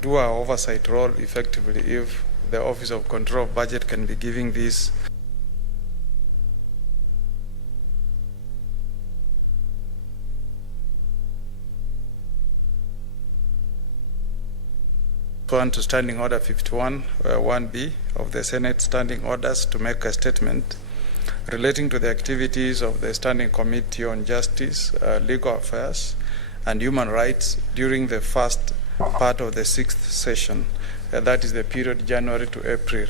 do our oversight role effectively if the Office of Control of Budget can be giving these to Standing Order 51, 1B of the Senate Standing Orders to make a statement relating to the activities of the Standing Committee on Justice, Legal Affairs and Human Rights during the first part of the 6th session, that is the period January to April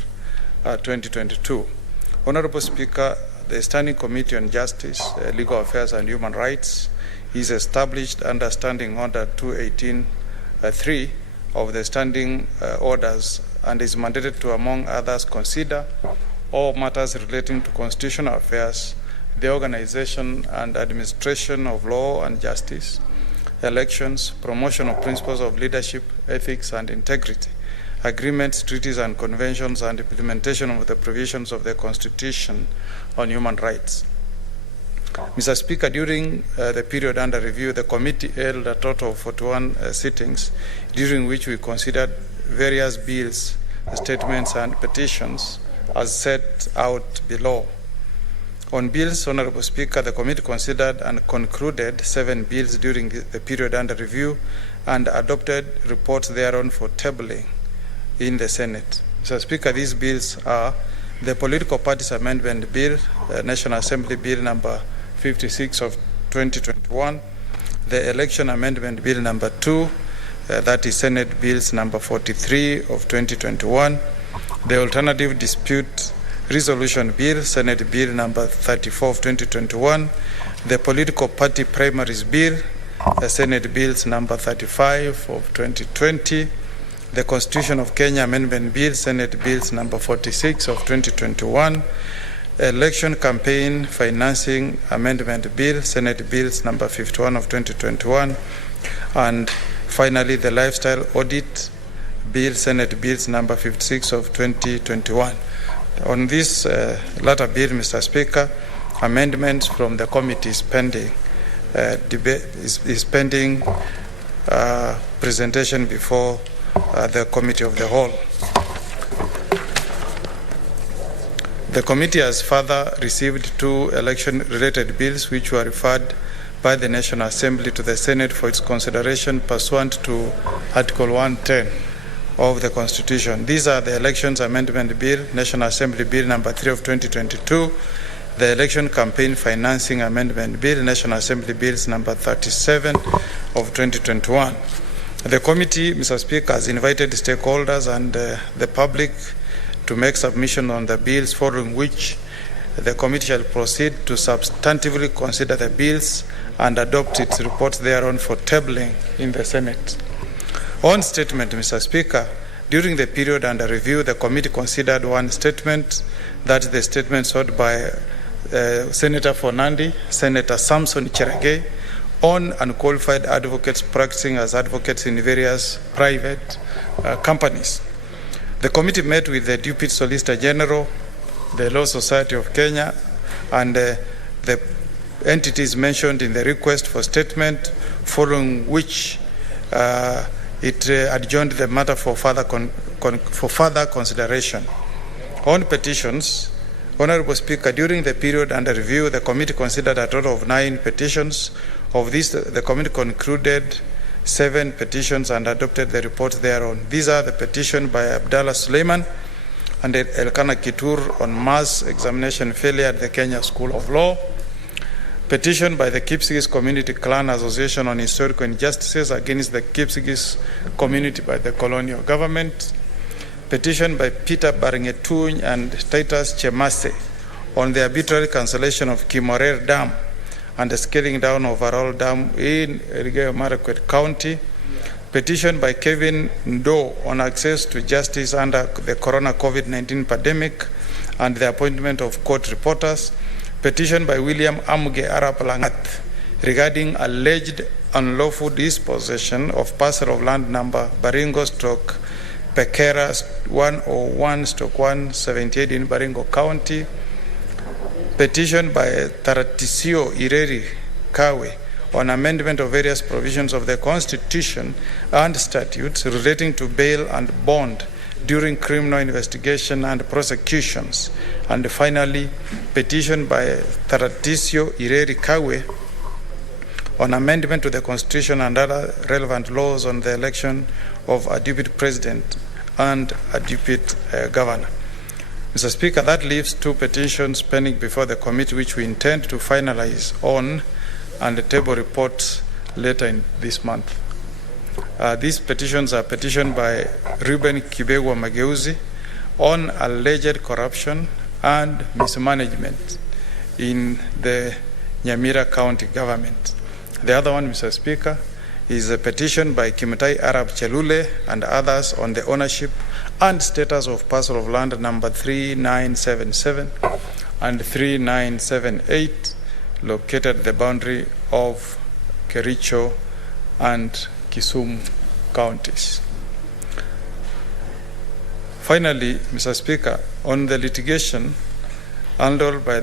2022. Honorable Speaker, the Standing Committee on Justice, Legal Affairs and Human Rights is established under Standing Order 218-3 of the Standing Orders and is mandated to, among others, consider all matters relating to constitutional affairs, the organization and administration of law and justice, elections, promotion of principles of leadership, ethics and integrity, agreements, treaties and conventions, and implementation of the provisions of the Constitution on human rights. Mr. Speaker, during the period under review, the committee held a total of 41 sittings, during which we considered various bills, statements and petitions as set out below. On bills, Honorable Speaker, the committee considered and concluded 7 bills during the period under review and adopted reports thereon for tabling in the Senate. Mr. Speaker, these bills are the Political Parties Amendment Bill, National Assembly Bill number 56 of 2021, the Election Amendment Bill number 2, that is Senate Bills number 43 of 2021, the Alternative Dispute Resolution Bill, Senate Bill number 34 of 2021, the Political Party Primaries Bill, Senate Bills number 35 of 2020, the Constitution of Kenya Amendment Bill, Senate Bills number 46 of 2021, Election Campaign Financing Amendment Bill, Senate Bills number 51 of 2021, and finally the Lifestyle Audit Bill, Senate Bills number 56 of 2021. On this latter bill, Mr. Speaker, amendments from the committee is pending, pending presentation before the Committee of the Whole. The committee has further received 2 election-related bills which were referred by the National Assembly to the Senate for its consideration pursuant to Article 110 of the Constitution. These are the Elections Amendment Bill, National Assembly Bill number 3 of 2022, the Election Campaign Financing Amendment Bill, National Assembly Bills number 37 of 2021. The committee, Mr. Speaker, has invited stakeholders and the public to make submission on the bills, following which the committee shall proceed to substantively consider the bills and adopt its reports thereon for tabling in the Senate. On statement, Mr. Speaker, during the period under review, the committee considered one statement, that is the statement sought by Senator for Nandi, Senator Samson Cherargei, on unqualified advocates practicing as advocates in various private companies. The committee met with the Deputy Solicitor General, the Law Society of Kenya, and the entities mentioned in the request for statement, following which it adjourned the matter for further consideration. On petitions, Honorable Speaker, during the period under review, the committee considered a total of 9 petitions. Of these, the committee concluded 7 petitions and adopted the reports thereon. These are the petition by Abdallah Suleiman and Elkanah Kitur on mass examination failure at the Kenya School of Law, petition by the Kipsigis Community Clan Association on historical injustices against the Kipsigis community by the colonial government, petition by Peter Baringetuny and Titus Chemase on the arbitrary cancellation of Kimorer Dam and the scaling down of Arol Dam in Elgeyo-Marakwet County, petition by Kevin Ndo on access to justice under the corona COVID-19 pandemic and the appointment of court reporters, petition by William Amuge Arap Langat regarding alleged unlawful dispossession of parcel of land number Baringo/Pekera 101/178 in Baringo County, petition by Taratisio Ireri Kawe on amendment of various provisions of the Constitution and statutes relating to bail and bond during criminal investigation and prosecutions. And finally, petition by Taratisio Ireri Kawe on amendment to the Constitution and other relevant laws on the election of a deputy president and a deputy governor. Mr. Speaker, that leaves 2 petitions pending before the committee, which we intend to finalize on and the table reports later in this month. These petitions are petitioned by Reuben Kibegwa Mageuzi on alleged corruption and mismanagement in the Nyamira County government. The other one, Mr. Speaker, is a petition by Kimutai Arab Chelule and others on the ownership and status of parcel of land number 3977 and 3978 located at the boundary of Kericho and Kisumu counties. Finally, Mr. Speaker, on the litigation handled by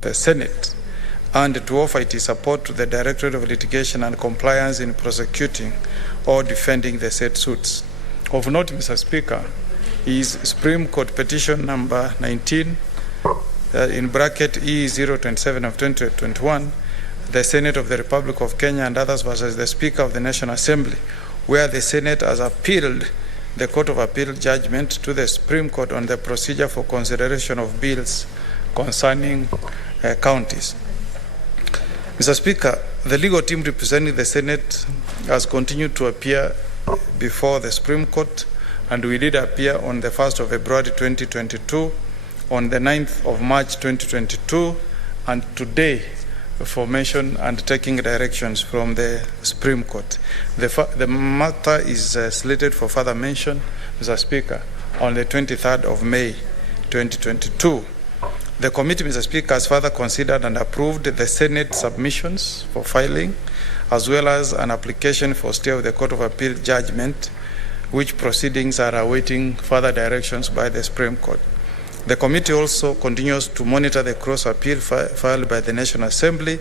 the Senate and to offer its support to the Directorate of Litigation and Compliance in prosecuting or defending the said suits. Of note, Mr. Speaker, is Supreme Court petition number 19 in bracket E027 of 2021, the Senate of the Republic of Kenya and others versus the Speaker of the National Assembly, where the Senate has appealed the Court of Appeal judgment to the Supreme Court on the procedure for consideration of bills concerning counties. Mr. Speaker, the legal team representing the Senate has continued to appear before the Supreme Court, and we did appear on the 1st of February 2022, on the 9th of March 2022, and today for mention and taking directions from the Supreme Court. The matter is slated for further mention, Mr. Speaker, on the 23rd of May 2022. The committee, Mr. Speaker, has further considered and approved the Senate submissions for filing, as well as an application for stay of the Court of Appeal judgment, which proceedings are awaiting further directions by the Supreme Court. The committee also continues to monitor the cross appeal filed by the National Assembly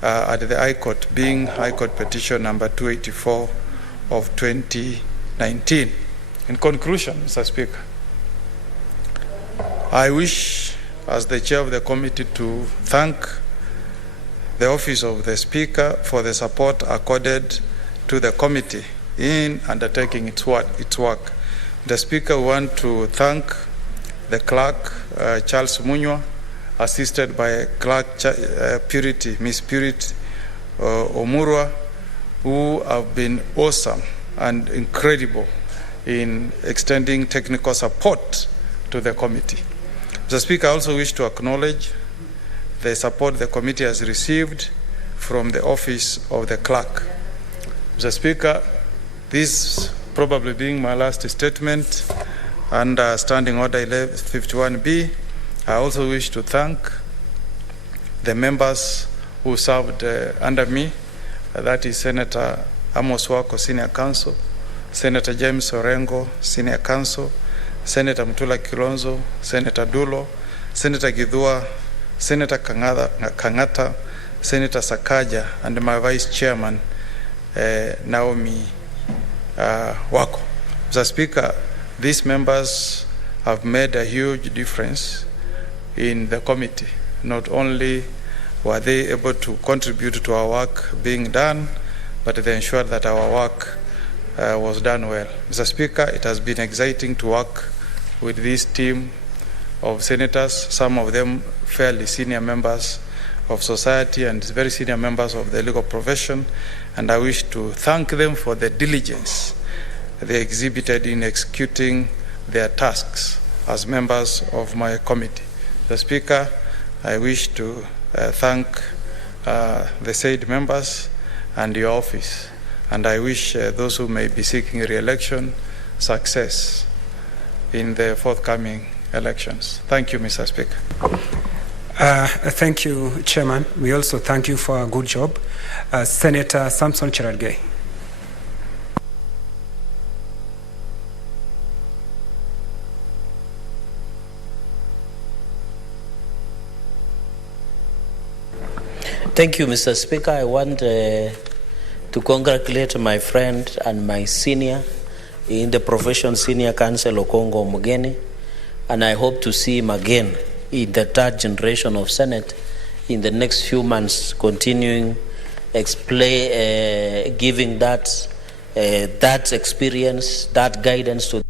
at the High Court, being High Court petition number 284 of 2019. In conclusion, Mr. Speaker, I wish, as the chair of the committee, to thank the office of the Speaker for the support accorded to the committee in undertaking its work. The Speaker, we want to thank the clerk, Charles Munywa, assisted by clerk Miss Purity Omurwa, who have been awesome and incredible in extending technical support to the committee. Mr. Speaker, I also wish to acknowledge the support the committee has received from the office of the clerk. Mr. Speaker, this probably being my last statement under Standing Order 51B, I also wish to thank the members who served under me, that is Senator Amos Wako, Senior Counsel, Senator James Orengo, Senior Counsel, Senator Mutula Kilonzo, Senator Dulo, Senator Gidhua, Senator Kangata, Senator Sakaja, and my Vice Chairman, Naomi Wako. Mr. Speaker, these members have made a huge difference in the committee. Not only were they able to contribute to our work being done, but they ensured that our work was done well. Mr. Speaker, it has been exciting to work with this team of senators, some of them fairly senior members of society and very senior members of the legal profession, and I wish to thank them for the diligence they exhibited in executing their tasks as members of my committee. The Speaker, I wish to thank the said members and your office, and I wish those who may be seeking re-election success in the forthcoming elections. Thank you, Mr. Speaker. Thank you, Chairman. We also thank you for a good job. Senator Samson Cherargei. Thank you, Mr. Speaker. I want to congratulate my friend and my senior in the profession, Senior Counsel Okongo Mugeni, and I hope to see him again in the third generation of Senate in the next few months, continuing giving that experience, that guidance to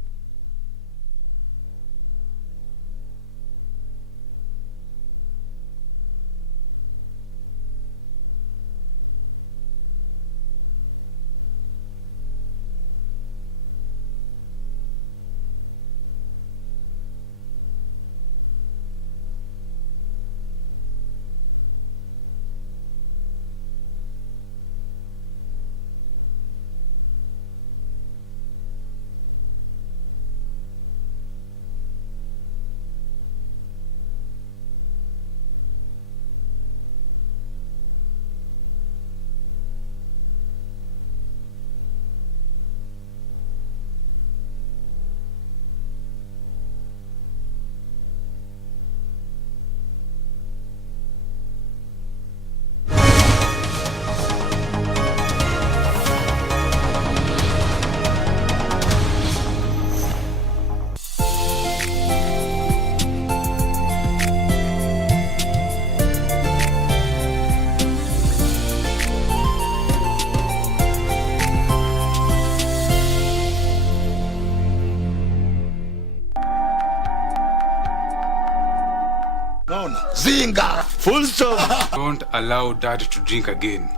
Zinga. Full stop. Don't allow dad to drink again.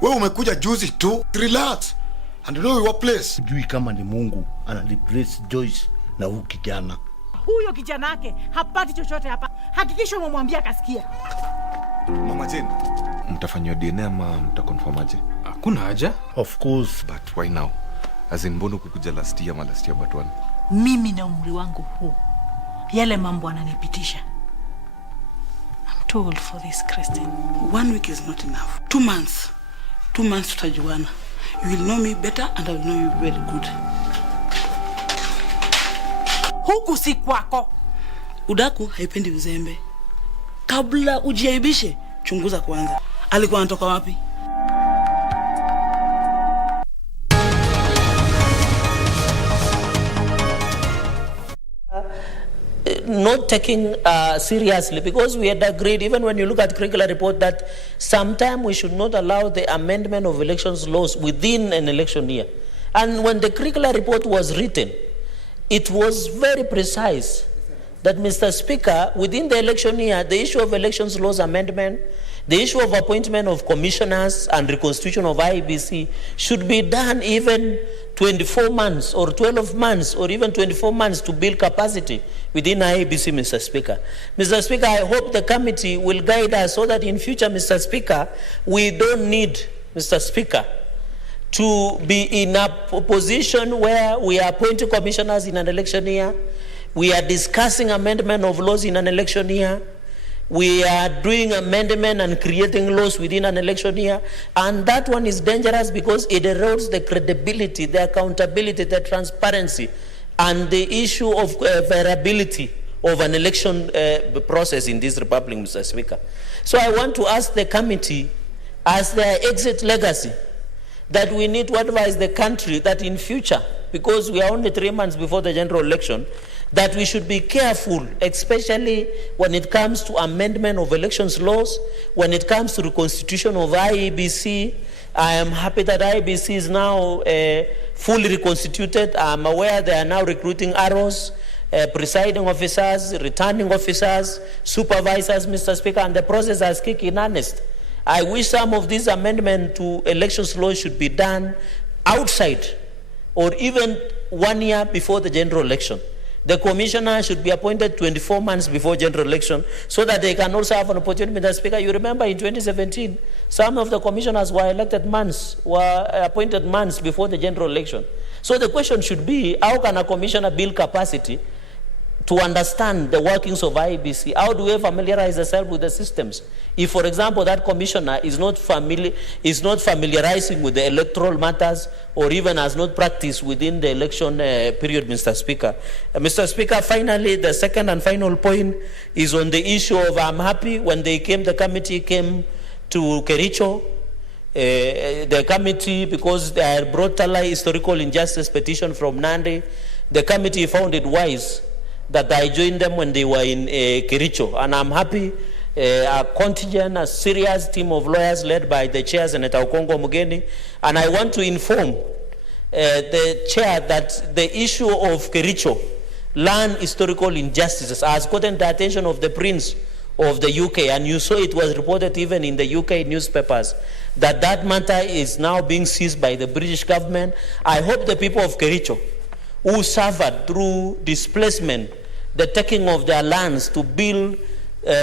Wewe umekuja juzi tu. Relax. And know your place. Sijui kama ni Mungu ana replace Joyce na huyu kijana. Huyo kijana yake hapati chochote hapa. Hakikisha umemwambia akasikia. Mama Jane, mtafanywa DNA ama mtaconfirm aje? Hakuna haja. Of course, but why now? As in mbono kukuja last year but one. Mimi na umri wangu huu, yale mambo ananipitisha. I'm too old for this, Christine. 1 week is not enough. 2 months. 2 months tutajuana. You will know me better and I will know you very good. Huku si kwako. Udaku haipendi uzembe. Kabla ujiaibishe, chunguza kwanza. Alikuwa anatoka wapi? Not taking seriously, because we had agreed, even when you look at curricular report, that sometime we should not allow the amendment of elections laws within an election year. And when the curricular report was written, it was very precise that, Mr. Speaker, within the election year, the issue of elections laws amendment, the issue of appointment of commissioners and reconstitution of IEBC should be done even 24 months or 12 months or even 24 months to build capacity within IEBC, Mr. Speaker. Mr. Speaker, I hope the committee will guide us so that in future, Mr. Speaker, we don't need, Mr. Speaker, to be in a position where we are appointing commissioners in an election year, we are discussing amendment of laws in an election year, we are doing amendment and creating laws within an election year, and that one is dangerous because it erodes the credibility, the accountability, the transparency, and the issue of variability of an election process in this republic, Mr. Speaker. So I want to ask the committee, as their exit legacy, that we need to advise the country that in future, because we are only 3 months before the general election, that we should be careful, especially when it comes to amendment of elections laws, when it comes to reconstitution of IEBC. I am happy that IEBC is now fully reconstituted. I'm aware they are now recruiting ROs, presiding officers, returning officers, supervisors, Mr. Speaker, and the process has kicked in earnest. I wish some of these amendments to elections laws should be done outside or even 1 year before the general election. The commissioner should be appointed 24 months before general election so that they can also have an opportunity. Mr. Speaker, you remember in 2017, some of the commissioners were appointed months before the general election. So the question should be, how can a commissioner build capacity to understand the workings of IEBC? How do we familiarize ourselves with the systems? If, for example, that commissioner is not familiarizing with the electoral matters or even has not practiced within the election period, Mr. Speaker. Mr. Speaker, finally, the second and final point is on the issue of, I'm happy when the committee came to Kericho, the committee, because they had brought a historical injustice petition from Nandi, the committee found it wise that I joined them when they were in Kericho. And I'm happy a contingent, a serious team of lawyers led by the chair, Senator Okongo Mugeni. And I want to inform the chair that the issue of Kericho, land historical injustices, has gotten the attention of the Prince of the UK. And you saw it was reported even in the UK newspapers that that matter is now being seized by the British government. I hope the people of Kericho, who suffered through displacement, the taking of their lands to build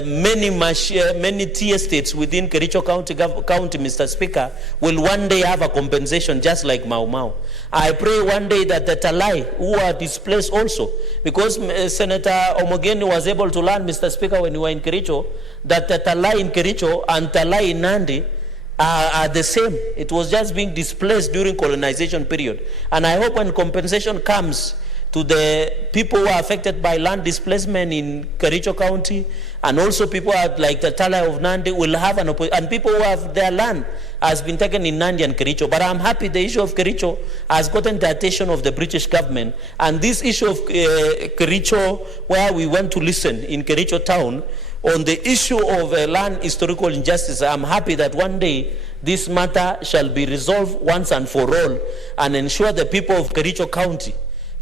many tea estates within Kericho County, Mr. Speaker, will one day have a compensation just like Mau Mau. I pray one day that the Talai, who are displaced also, because Senator Omogeni was able to learn, Mr. Speaker, when you were in Kericho, that the Talai in Kericho and Talai in Nandi are the same. It was just being displaced during colonization period. And I hope when compensation comes to the people who are affected by land displacement in Kericho County, and also people like the Talai of Nandi will have an opportunity, and people who have their land has been taken in Nandi and Kericho. But I'm happy the issue of Kericho has gotten the attention of the British government, and this issue of Kericho, where we went to listen in Kericho town on the issue of land historical injustice, I'm happy that one day this matter shall be resolved once and for all and ensure the people of Kericho County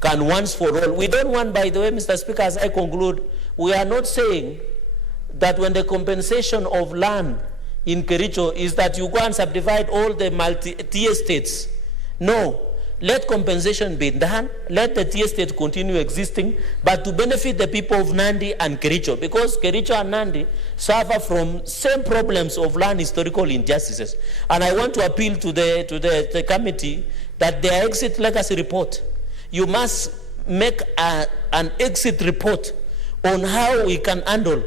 can once for all. We don't want, by the way, Mr. Speaker, as I conclude, we are not saying that when the compensation of land in Kericho is that you go and subdivide all the tea estates. No. Let compensation be done. Let the tea estate continue existing, but to benefit the people of Nandi and Kericho, because Kericho and Nandi suffer from same problems of land historical injustices. And I want to appeal to the committee that their exit legacy report, you must make an exit report on how we can handle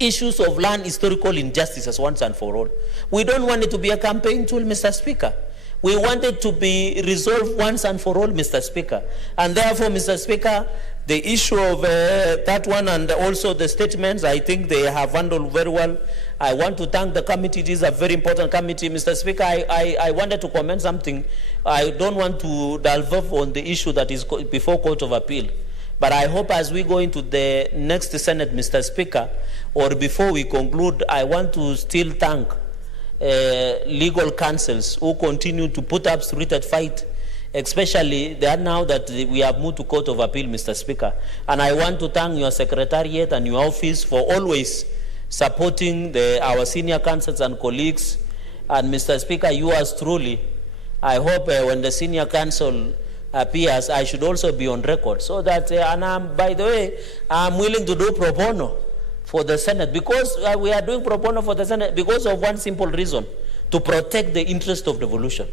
issues of land historical injustices once and for all. We don't want it to be a campaign tool, Mr. Speaker. We want it to be resolved once and for all, Mr. Speaker. And therefore, Mr. Speaker, the issue of that one and also the statements, I think they have handled very well. I want to thank the committee. It is a very important committee. Mr. Speaker, I wanted to comment something. I don't want to delve on the issue that is before Court of Appeal. But I hope as we go into the next Senate, Mr. Speaker, or before we conclude, I want to still thank legal counsels who continue to put up spirited fight especially now that we have moved to Court of Appeal, Mr. Speaker. And I want to thank your Secretariat and your office for always supporting our senior counsels and colleagues. And Mr. Speaker, you as truly, I hope when the senior counsel appears, I should also be on record. So that, and by the way, I'm willing to do pro bono for the Senate, because we are doing pro bono for the Senate because of one simple reason: to protect the interest of devolution.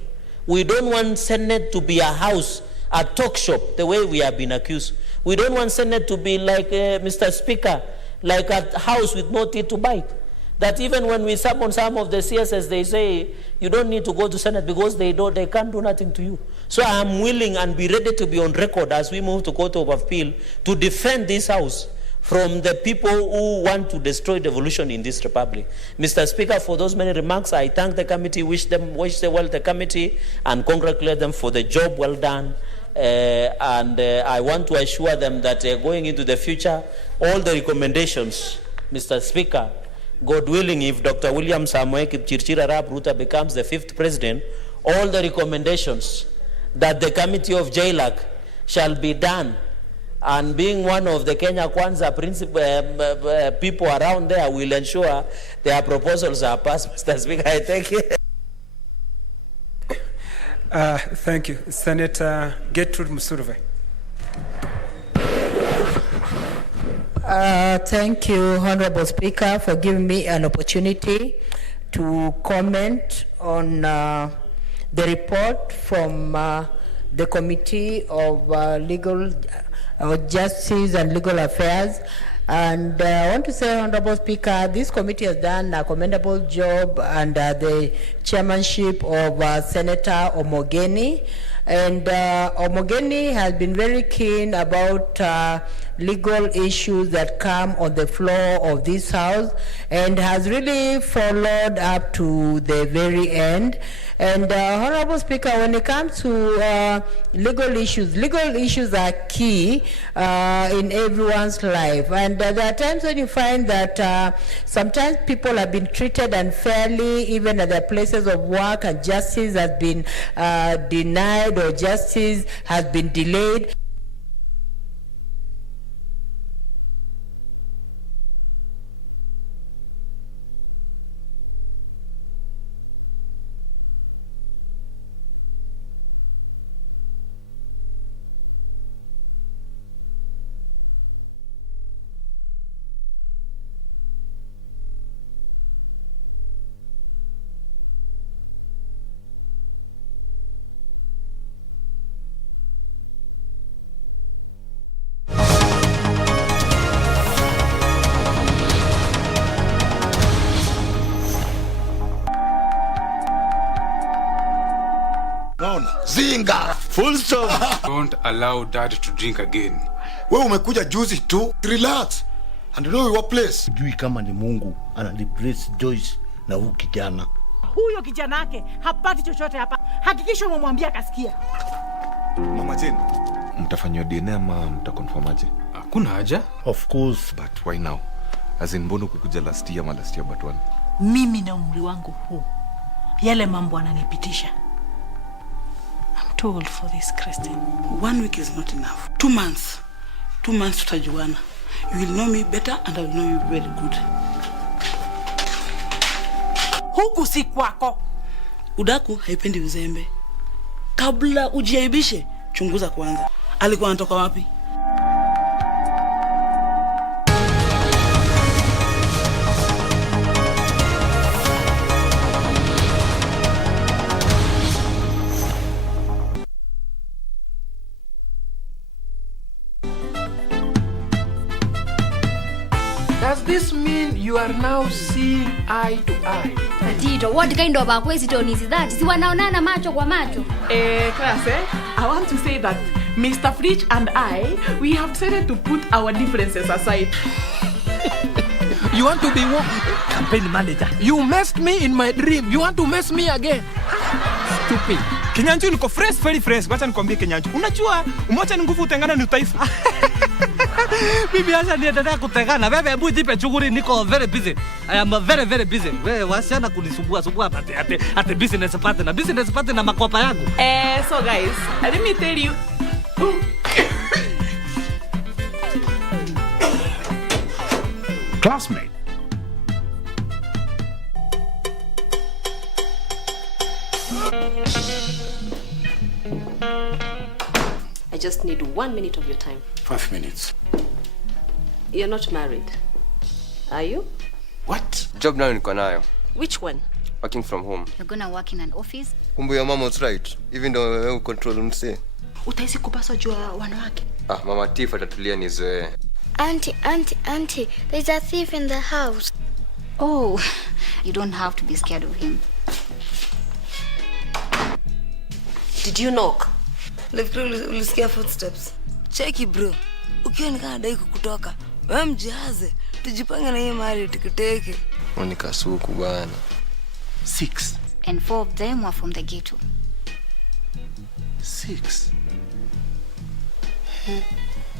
We don't want Senate to be a house, a talk shop, the way we have been accused. We don't want Senate to be like, Mr. Speaker, like a house with no teeth to bite. That even when we summon some of the CSS, they say, you don't need to go to Senate because they can't do nothing to you. So I am willing and be ready to be on record as we move to Court of Appeal to defend this house from the people who want to destroy devolution in this republic. Mr. Speaker, for those many remarks, I thank the committee, wish them well the committee, and congratulate them for the job well done. And I want to assure them that going into the future, all the recommendations, Mr. Speaker, God willing, if Dr. William Samoei Kipchirchir Arap Ruto becomes the 5th president, all the recommendations that the Committee of JLAC shall be done. And being one of the Kenya Kwanza people around there will ensure their proposals are passed. Mr. Speaker, I thank you. Thank you. Senator Gertrude Musurve. Thank you, Honorable Speaker, for giving me an opportunity to comment on the report from the Committee of Legal Justice and Legal Affairs. And I want to say, Honorable Speaker, this committee has done a commendable job under the chairmanship of Senator Omogeni. And Omogeni has been very keen about legal issues that come on the floor of this House and has really followed up to the very end. And Honorable Speaker, when it comes to legal issues are key in everyone's life. And there are times when you find that sometimes people have been treated unfairly, even at their places of work, and justice has been denied or justice has been delayed. Zinga. Full stop. Don't allow dad to drink again. Wewe umekuja juzi tu. Relax. And you know your place. Sijui kama ni Mungu analiplace Joyce na huyu kijana. Huyo kijana yake hapati chochote hapa. Hakikisha umemwambia kasikia. Mama Jane, mtafanywa DNA ama mtaconfirm aje? Hakuna haja. Of course, but why now? As in mbono kukuja last year but one. Mimi na umri wangu huu, yale mambo ananipitisha. I'm too old for this, Christine. 1 week is not enough. 2 months. 2 months tutajuana. You will know me better and I will know you very good. Huku si kwako. Udaku haipendi uzembe. Kabla ujiaibishe, chunguza kwanza. Alikuwa anatoka wapi? Does this mean you are now seeing eye to eye? Tito, what kind of a question is that? Si wanaonana macho kwa macho. Class, I want to say that Mr. Fritsch and I, we have decided to put our differences aside. You want to be what? Campaign manager. You messed me in my dream. You want to mess me again? Stupid. Kinyanju niko very fresh. Wacha nikwambie Kinyanju. Unajua umoja ni nguvu, utengana ni utaifa. Bibi acha niendelea kutengana. Wewe hebu jipe shughuli, niko very busy. I am very very busy. Wewe wasiana kunisumbua ate business partner na makopa yangu. So guys, let me tell you. Classmate. I just need 1 minute of your time. 5 minutes. You're not married, are you? What? Job now niko nayo. Which one? Working from home. You're gonna work in an office? Kumbe your mom was right. Even though you control mse. Utaisi kupaswa jua wanawake. Mama Tifa atatulia nizoe. Auntie, there's a thief in the house. Oh, you don't have to be scared of him. Did you knock? Ulisikia footsteps. Cheki bro. Ukiwa nikaa dai kukutoka. Wewe mjiaze. Tujipange na hii mali tikiteke. Monica suku bana. 6. And 4 of them were from the ghetto. 6.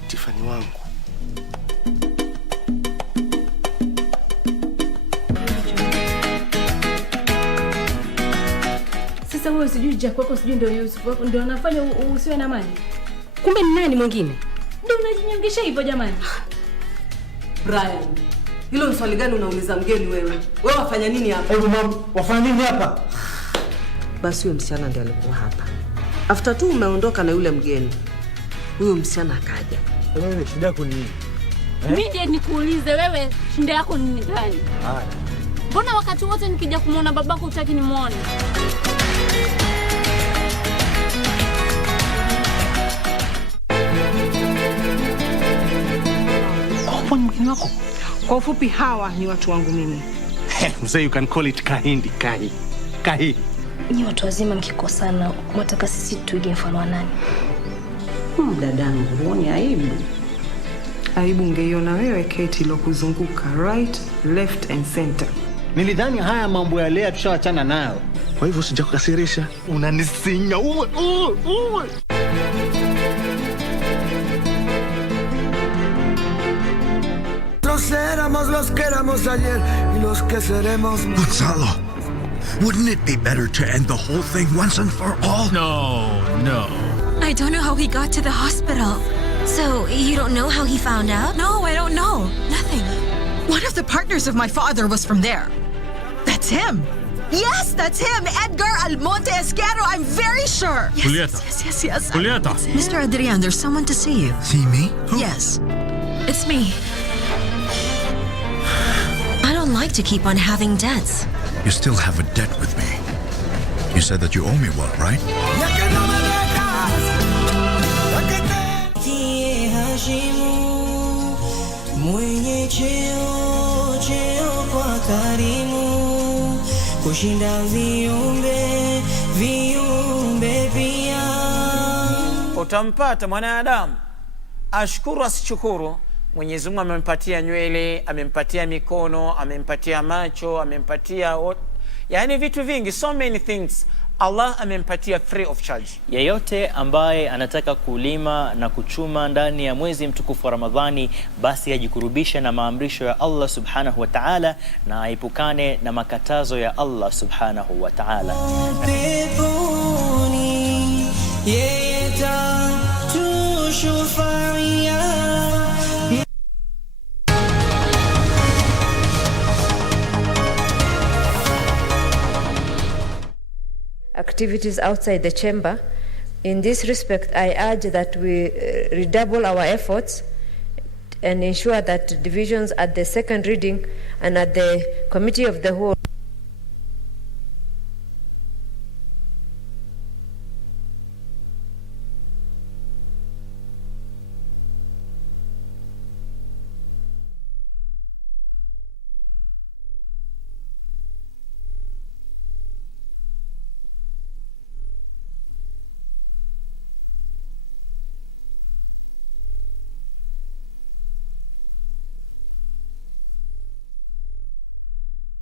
Tiffany wangu. Sasa wewe sijui Jack wako sijui ndio Yusuf wako ndio anafanya usiwe na amani. Kumbe ni nani mwingine? Ndio unajinyongesha hivyo jamani. Brian. Hilo ni swali gani unauliza mgeni wewe? Wewe wafanya nini hapa? Hebu mom, wafanya nini hapa? Basi huyo msichana ndiye alikuwa hapa. After tu umeondoka na yule mgeni. Huyo msichana akaja. Wewe shida yako nini? Mimi ndiye nikuulize wewe shida yako ni gani? Haya. Mbona wakati wote nikija kumuona babako hutaki nimuone? Kwa mgeni wako. Kwa ufupi hawa ni watu wangu mimi. Mzee, you can call it kahindi, kahi. Ni watu wazima mkikosana, mwataka sisi tuige mfano wa nani? Dadangu, huoni aibu? Aibu ungeiona wewe Kate ilokuzunguka, right, left and center. Nilidhani haya mambo ya leo tushawachana nayo. Kwa hivyo sijakukasirisha. Unanisinya uwe. Los éramos los que éramos ayer y los que seremos. Gonzalo, wouldn't it be better to end the whole thing once and for all? No. I don't know how he got to the hospital. So, you don't know how he found out? No, I don't know. Nothing. One of the partners of my father was from there. That's him. Yes, that's him. Edgar Almonte Esquero. I'm very sure. Yes. Julieta. Mr. Adrian, there's someone to see you. See me? Who? Yes. It's me. I don't like to keep on having debts. You still have a debt with me. You said that you owe me one, right? Utampata mwanadamu ashukuru asichukuru. Mwenyezi Mungu amempatia nywele, amempatia mikono, amempatia macho, amempatia yani vitu vingi, so many things Allah amempatia free of charge. Yeyote ambaye anataka kulima na kuchuma ndani ya mwezi mtukufu wa Ramadhani, basi ajikurubisha na maamrisho ya Allah subhanahu wa ta'ala na aepukane na makatazo ya Allah subhanahu wa ta'ala. Activities outside the chamber. In this respect, I urge that we redouble our efforts and ensure that divisions at the second reading and at the committee of the whole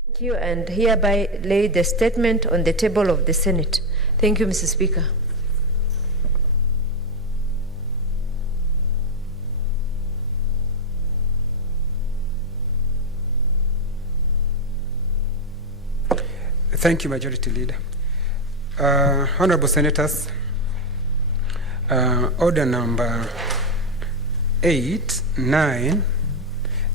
Thank you, and hereby lay the statement on the table of the Senate. Thank you, Mr. Speaker. Thank you, Majority Leader. Honorable Senators, order number 8, 9,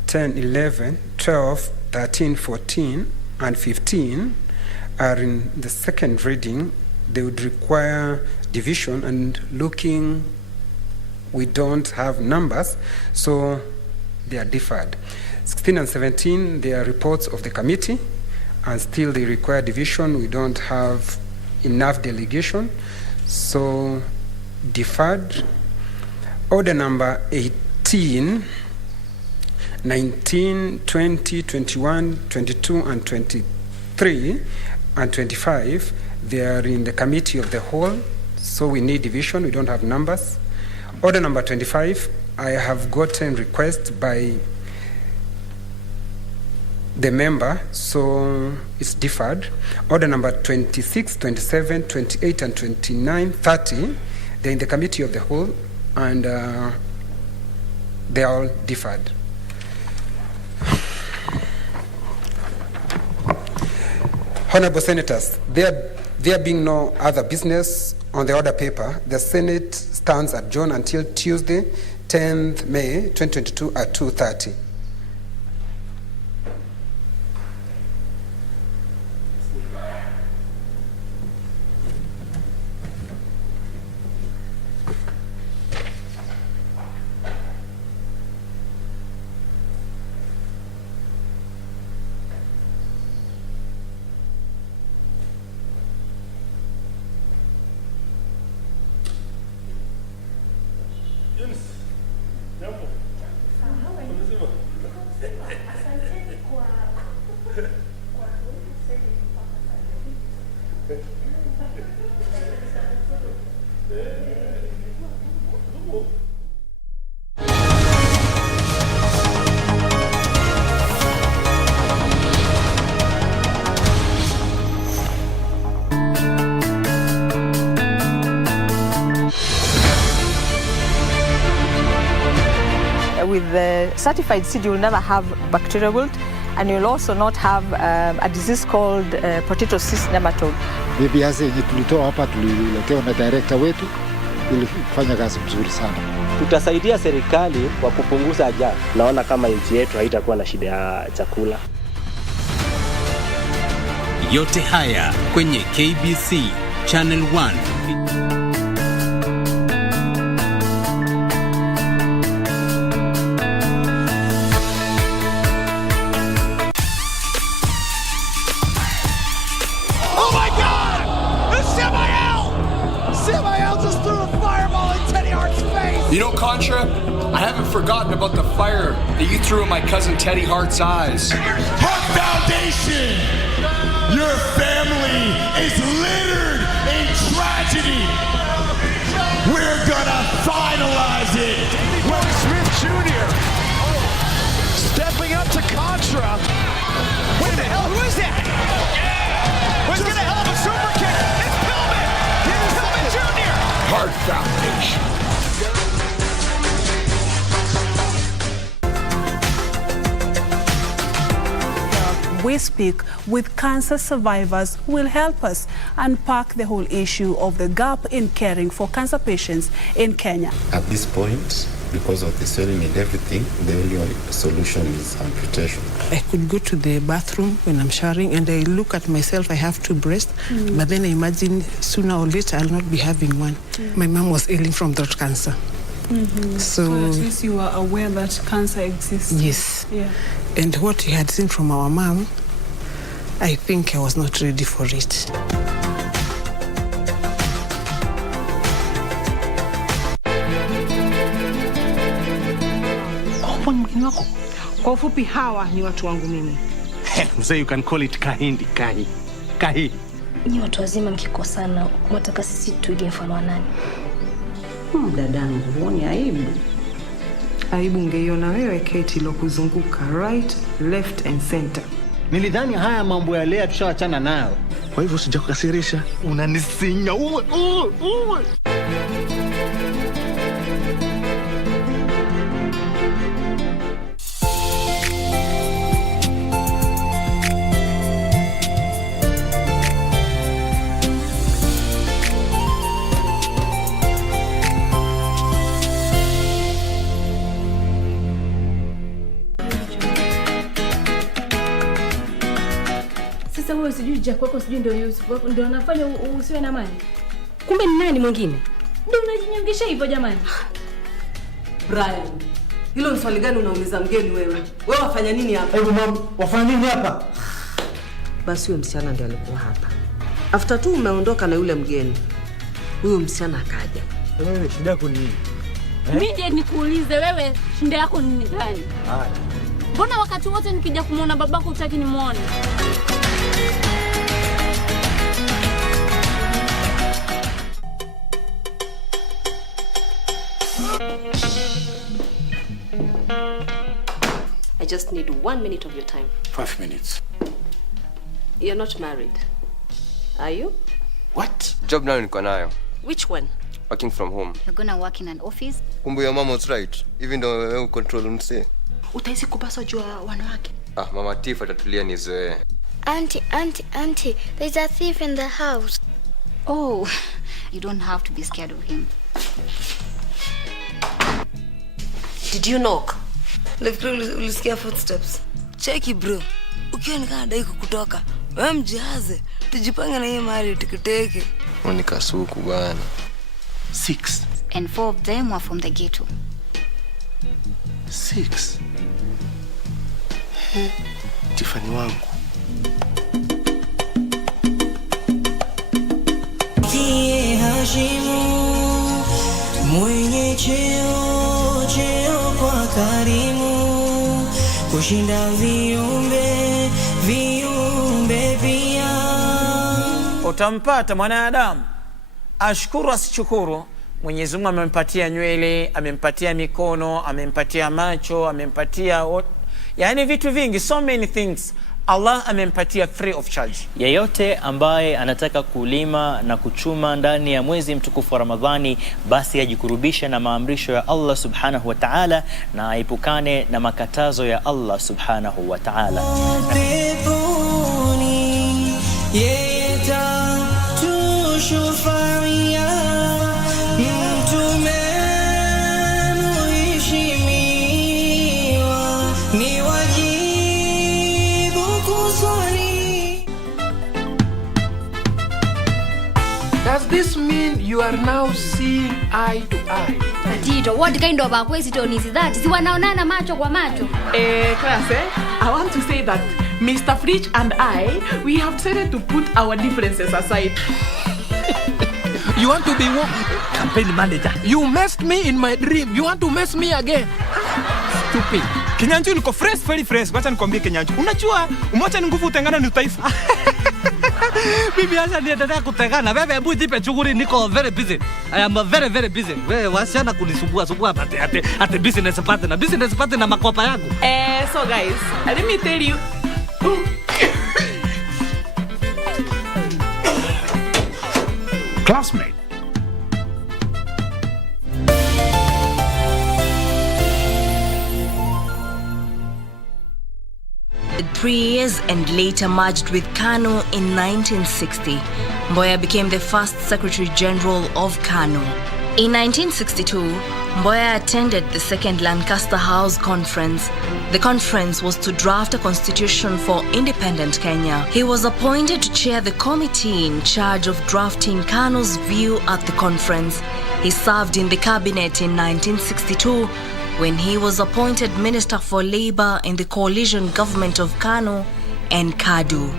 10, 11, 12, 13, 14, and 15 are in the second reading. They would require division, and looking, we don't have numbers, so they are deferred. 16 and 17, they are reports of the committee, and still they require division. We don't have enough delegation, so deferred. Order number 18, 19, 20, 21, 22, and 23, and 25, they are in the committee of the whole, so we need division. We don't have numbers. Order number 25, I have gotten requests by the member, so it's deferred. Order number 26, 27, 28, and 29, 30, they're in the committee of the whole, and they are all deferred. Honorable Senators, there being no other business on the order paper, the Senate stands adjourned until Tuesday, 10th May 2022 at 2:30. With the certified seed, you will never have bacterial wilt, and you'll also not have a disease called potato cyst nematode. Bibi hasa yenye tulitoa hapa tuliletewa na director wetu, ili kufanya kazi mzuri sana. Tutasaidia serikali kwa kupunguza ajali. Naona kama nchi yetu haitakuwa na shida ya chakula. Yote haya kwenye KBC Channel 1. You know, Contra, I haven't forgotten about the fire that you threw in my cousin Teddy Hart's eyes. Hart Foundation, your family is littered in tragedy. We're gonna finalize it. Will Smith Jr. stepping up to Contra. Wait the hell, who is that? Who's gonna hell of a super kick? It's Pillman! It's Pillman Jr. Hart Foundation. We speak with cancer survivors who will help us unpack the whole issue of the gap in caring for cancer patients in Kenya. At this point, because of the swelling and everything, the only solution is amputation. I could go to the bathroom when I'm showering and I look at myself, I have two breasts, but then I imagine sooner or later I'll not be having one. My mom was ailing from throat cancer. So at least you are aware that cancer exists. Yes. Yeah. And what we had seen from our mom, I think I was not ready for it. Mgeni wako. Kwa ufupi hawa ni watu wangu mimi. Mzee, you can call it kahindi, kahi. Ni watu wazima mkikosana, mwataka sisi tuige mfano wa nani? Dadangu, huoni aibu? Aibu ungeiona wewe Kate ilokuzunguka, right, left and center. Nilidhani haya mambo ya lea tushawachana nayo. Kwa hivyo sijakukasirisha, unanisinya uwe. Jack wako sijui ndio Yusuf wako ndio anafanya usiwe na amani. Kumbe ni nani mwingine? Ndio unajinyongesha hivyo jamani. Brian, hilo ni swali gani unauliza mgeni wewe? Wewe wafanya nini hapa? Hebu mama, wafanya nini hapa? Basi huyo msichana ndiye alikuwa hapa. After tu umeondoka na yule mgeni, huyo msichana akaja. Wewe shida yako ni nini? Mimi ndiye nikuulize wewe shida yako ni nini gani? Haya. Mbona wakati wote nikija kumuona babako hutaki nimuone? I just need 1 minute of your time. 5 minutes. You're not married, are you? What? Job now niko nayo. Which one? Working from home. You're gonna work in an office? Kumbe your mom was right. Even though you control mse. Utaishi kupaswa jua wanawake. Mama Tifa atatulia nizoe. Auntie, there's a thief in the house. Oh, you don't have to be scared of him. Did you knock? Ulisikia footsteps. Cheki bro. Ukiwa nikadai kukutoka, wewe mjaze. Tujipange na hii mali tikiteke. Unikasuku bana. 6. And 4 of them were from the ghetto. 6. Tiffany wangu. Kie Hashimu mwenye cheo kwa karimu kushinda viumbe pia. Utampata mwanadamu ashukuru asichukuru. Mwenyezi Mungu amempatia nywele, amempatia mikono, amempatia macho, amempatia yani vitu vingi, so many things Allah amempatia free of charge. Yeyote ambaye anataka kulima na kuchuma ndani ya mwezi mtukufu wa Ramadhani, basi ajikurubishe na maamrisho ya Allah subhanahu wa ta'ala na aepukane na makatazo ya Allah subhanahu wa ta'ala. Does this mean you are now seeing eye to eye? Tito, what kind of question is that? Si wanaonana macho kwa macho. Class, I want to say that Mr. Fridge and I, we have decided to put our differences aside. You want to be one campaign manager? You messed me in my dream. You want to mess me again? Stupid. Kinyanju niko very fresh. Wacha nikwambie Kinyanju. Unajua umoja ni nguvu, utengana ni utaifa. Bibi acha niendelea kutegana. Wewe hebu jipe shughuli, niko very busy. I am very busy. Wewe wasiana kunisumbua ate business partner na makopa yangu. So guys, let me tell you. Classmate. The 3 years and later merged with KANU in 1960. Mboya became the first Secretary General of KANU. In 1962, Mboya attended the Second Lancaster House Conference. The conference was to draft a constitution for independent Kenya. He was appointed to chair the committee in charge of drafting KANU's view at the conference. He served in the cabinet in 1962 when he was appointed Minister for Labour in the coalition government of KANU and KADU.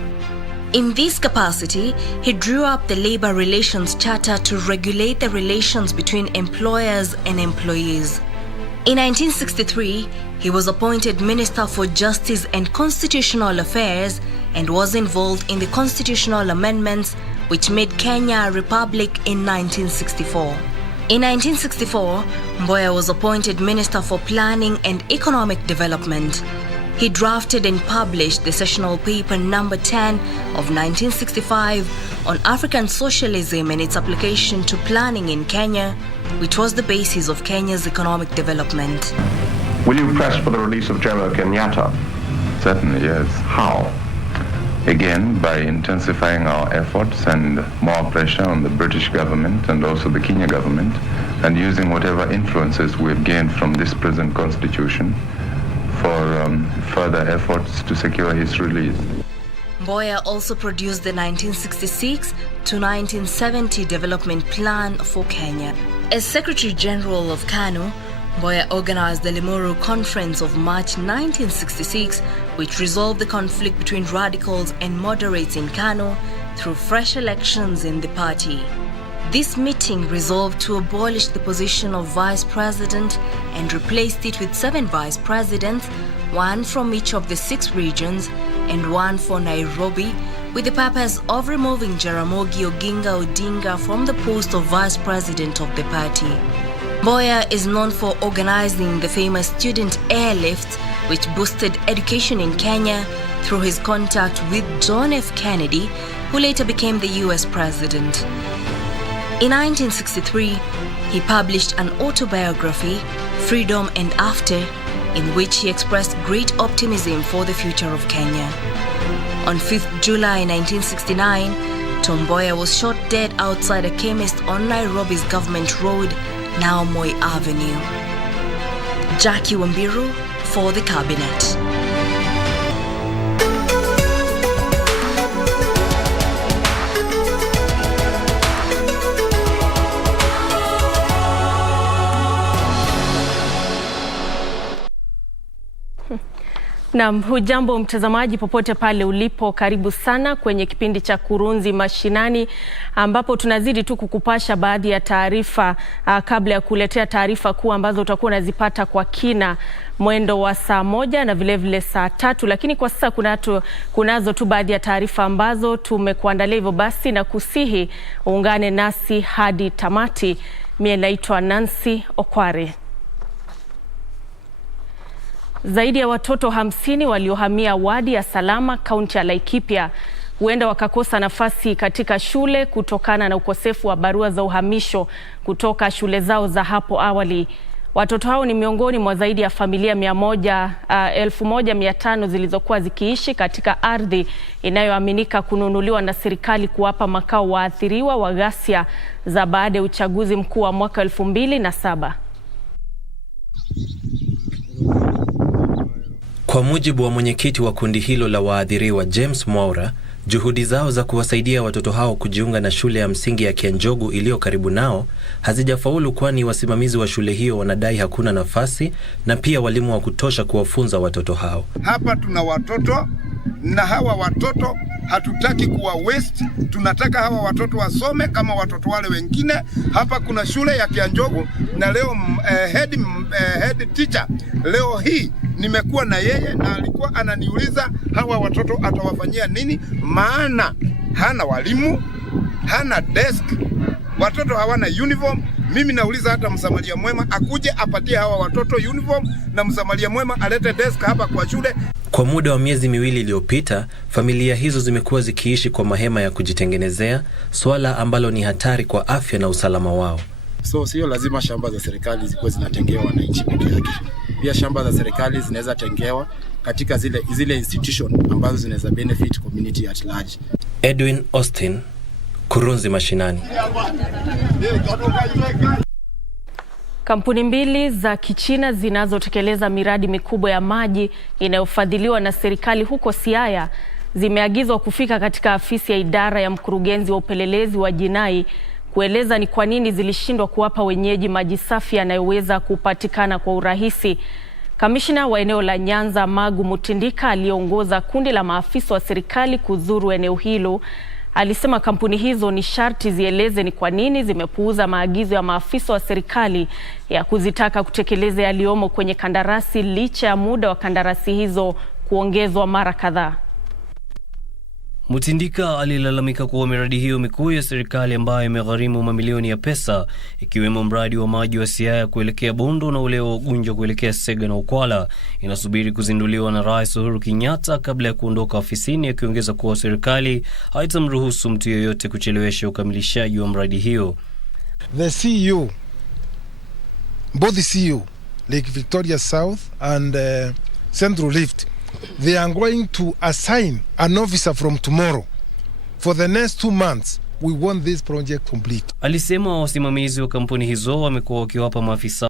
In this capacity, he drew up the Labour Relations Charter to regulate the relations between employers and employees. In 1963, he was appointed Minister for Justice and Constitutional Affairs and was involved in the constitutional amendments which made Kenya a republic in 1964. In 1964, Mboya was appointed Minister for Planning and Economic Development. He drafted and published the sessional paper number 10 of 1965 on African socialism and its application to planning in Kenya, which was the basis of Kenya's economic development. Will you press for the release of Jomo Kenyatta? Certainly, yes. How? Again, by intensifying our efforts and more pressure on the British government and also the Kenya government, and using whatever influences we've gained from this present constitution for further efforts to secure his release. Mboya also produced the 1966 to 1970 development plan for Kenya. As Secretary General of KANU, Mboya organized the Limuru Conference of March 1966, which resolved the conflict between radicals and moderates in KANU through fresh elections in the party. This meeting resolved to abolish the position of vice president and replaced it with 7 vice presidents, 1 from each of the 6 regions and 1 for Nairobi, with the purpose of removing Jaramogi Oginga Odinga from the post of vice president of the party. Mboya is known for organizing the famous student airlift, which boosted education in Kenya through his contact with John F. Kennedy, who later became the US president. In 1963, he published an autobiography, Freedom and After, in which he expressed great optimism for the future of Kenya. On 5th July 1969, Tom Mboya was shot dead outside a chemist on Nairobi's Government Road, now Moi Avenue. Jackie Wambiru for the Cabinet. Na hujambo mtazamaji popote pale ulipo, karibu sana kwenye kipindi cha Kurunzi Mashinani, ambapo tunazidi tu kukupasha baadhi ya taarifa kabla ya kuletea taarifa kuu ambazo utakuwa unazipata kwa kina mwendo wa saa 1 na vile saa 3. Lakini kwa sasa kunazo tu baadhi ya taarifa ambazo tumekuandalia, hivyo basi na kusihi uungane nasi hadi tamati. Mimi naitwa Nancy Okware. Zaidi ya watoto 50 waliohamia wadi ya Salama, kaunti ya Laikipia, huenda wakakosa nafasi katika shule kutokana na ukosefu wa barua za uhamisho kutoka shule zao za hapo awali. Watoto hao ni miongoni mwa zaidi ya familia 1,500 zilizokuwa zikiishi katika ardhi inayoaminika kununuliwa na serikali kuwapa makao waathiriwa wa ghasia za baada ya uchaguzi mkuu wa mwaka 2007. Kwa mujibu wa mwenyekiti wa kundi hilo la waathiriwa James Mwaura, juhudi zao za kuwasaidia watoto hao kujiunga na shule ya msingi ya Kianjogu iliyo karibu nao hazijafaulu, kwani wasimamizi wa shule hiyo wanadai hakuna nafasi na pia walimu wa kutosha kuwafunza watoto hao. Hapa tuna watoto na hawa watoto hatutaki kuwa waste, tunataka hawa watoto wasome kama watoto wale wengine. Hapa kuna shule ya Kianjogu na leo head teacher leo hii nimekuwa na yeye na alikuwa ananiuliza hawa watoto atawafanyia nini, maana hana walimu, hana desk, watoto hawana uniform. Mimi nauliza hata msamaria mwema akuje apatie hawa watoto uniform na msamaria mwema alete desk hapa kwa shule. Kwa muda wa miezi 2 iliyopita, familia hizo zimekuwa zikiishi kwa mahema ya kujitengenezea, swala ambalo ni hatari kwa afya na usalama wao. So sio lazima shamba za serikali zikuwe zinatengewa wananchi peke yake. Pia shamba za serikali zinaweza tengewa katika zile institution ambazo zinaweza benefit community at large. Edwin Austin, Kurunzi Mashinani. Kampuni 2 za Kichina zinazotekeleza miradi mikubwa ya maji inayofadhiliwa na serikali huko Siaya zimeagizwa kufika katika afisi ya idara ya mkurugenzi wa upelelezi wa jinai kueleza ni kwa nini zilishindwa kuwapa wenyeji maji safi yanayoweza kupatikana kwa urahisi. Kamishna wa eneo la Nyanza Magu Mutindika aliongoza kundi la maafisa wa serikali kuzuru eneo hilo alisema kampuni hizo ni sharti zieleze ni kwa nini zimepuuza maagizo ya maafisa wa serikali ya kuzitaka kutekeleza yaliyomo kwenye kandarasi licha ya muda wa kandarasi hizo kuongezwa mara kadhaa. Mutindika alilalamika kuwa miradi hiyo mikuu ya serikali ambayo imegharimu mamilioni ya pesa, ikiwemo mradi wa maji wa Siaya kuelekea Bondo na ule wa Gunjo kuelekea Sega na Ukwala, inasubiri kuzinduliwa na Rais Uhuru Kenyatta kabla ya kuondoka ofisini, akiongeza kuwa serikali haitamruhusu mtu yeyote kuchelewesha ukamilishaji wa mradi hiyo. The CEO, both the CEO, Lake Victoria South and Central Rift, they are going to assign an officer from tomorrow. For the next 2 months, we want this project complete. Alisema wasimamizi wa kampuni hizo wamekuwa wakiwapa maafisa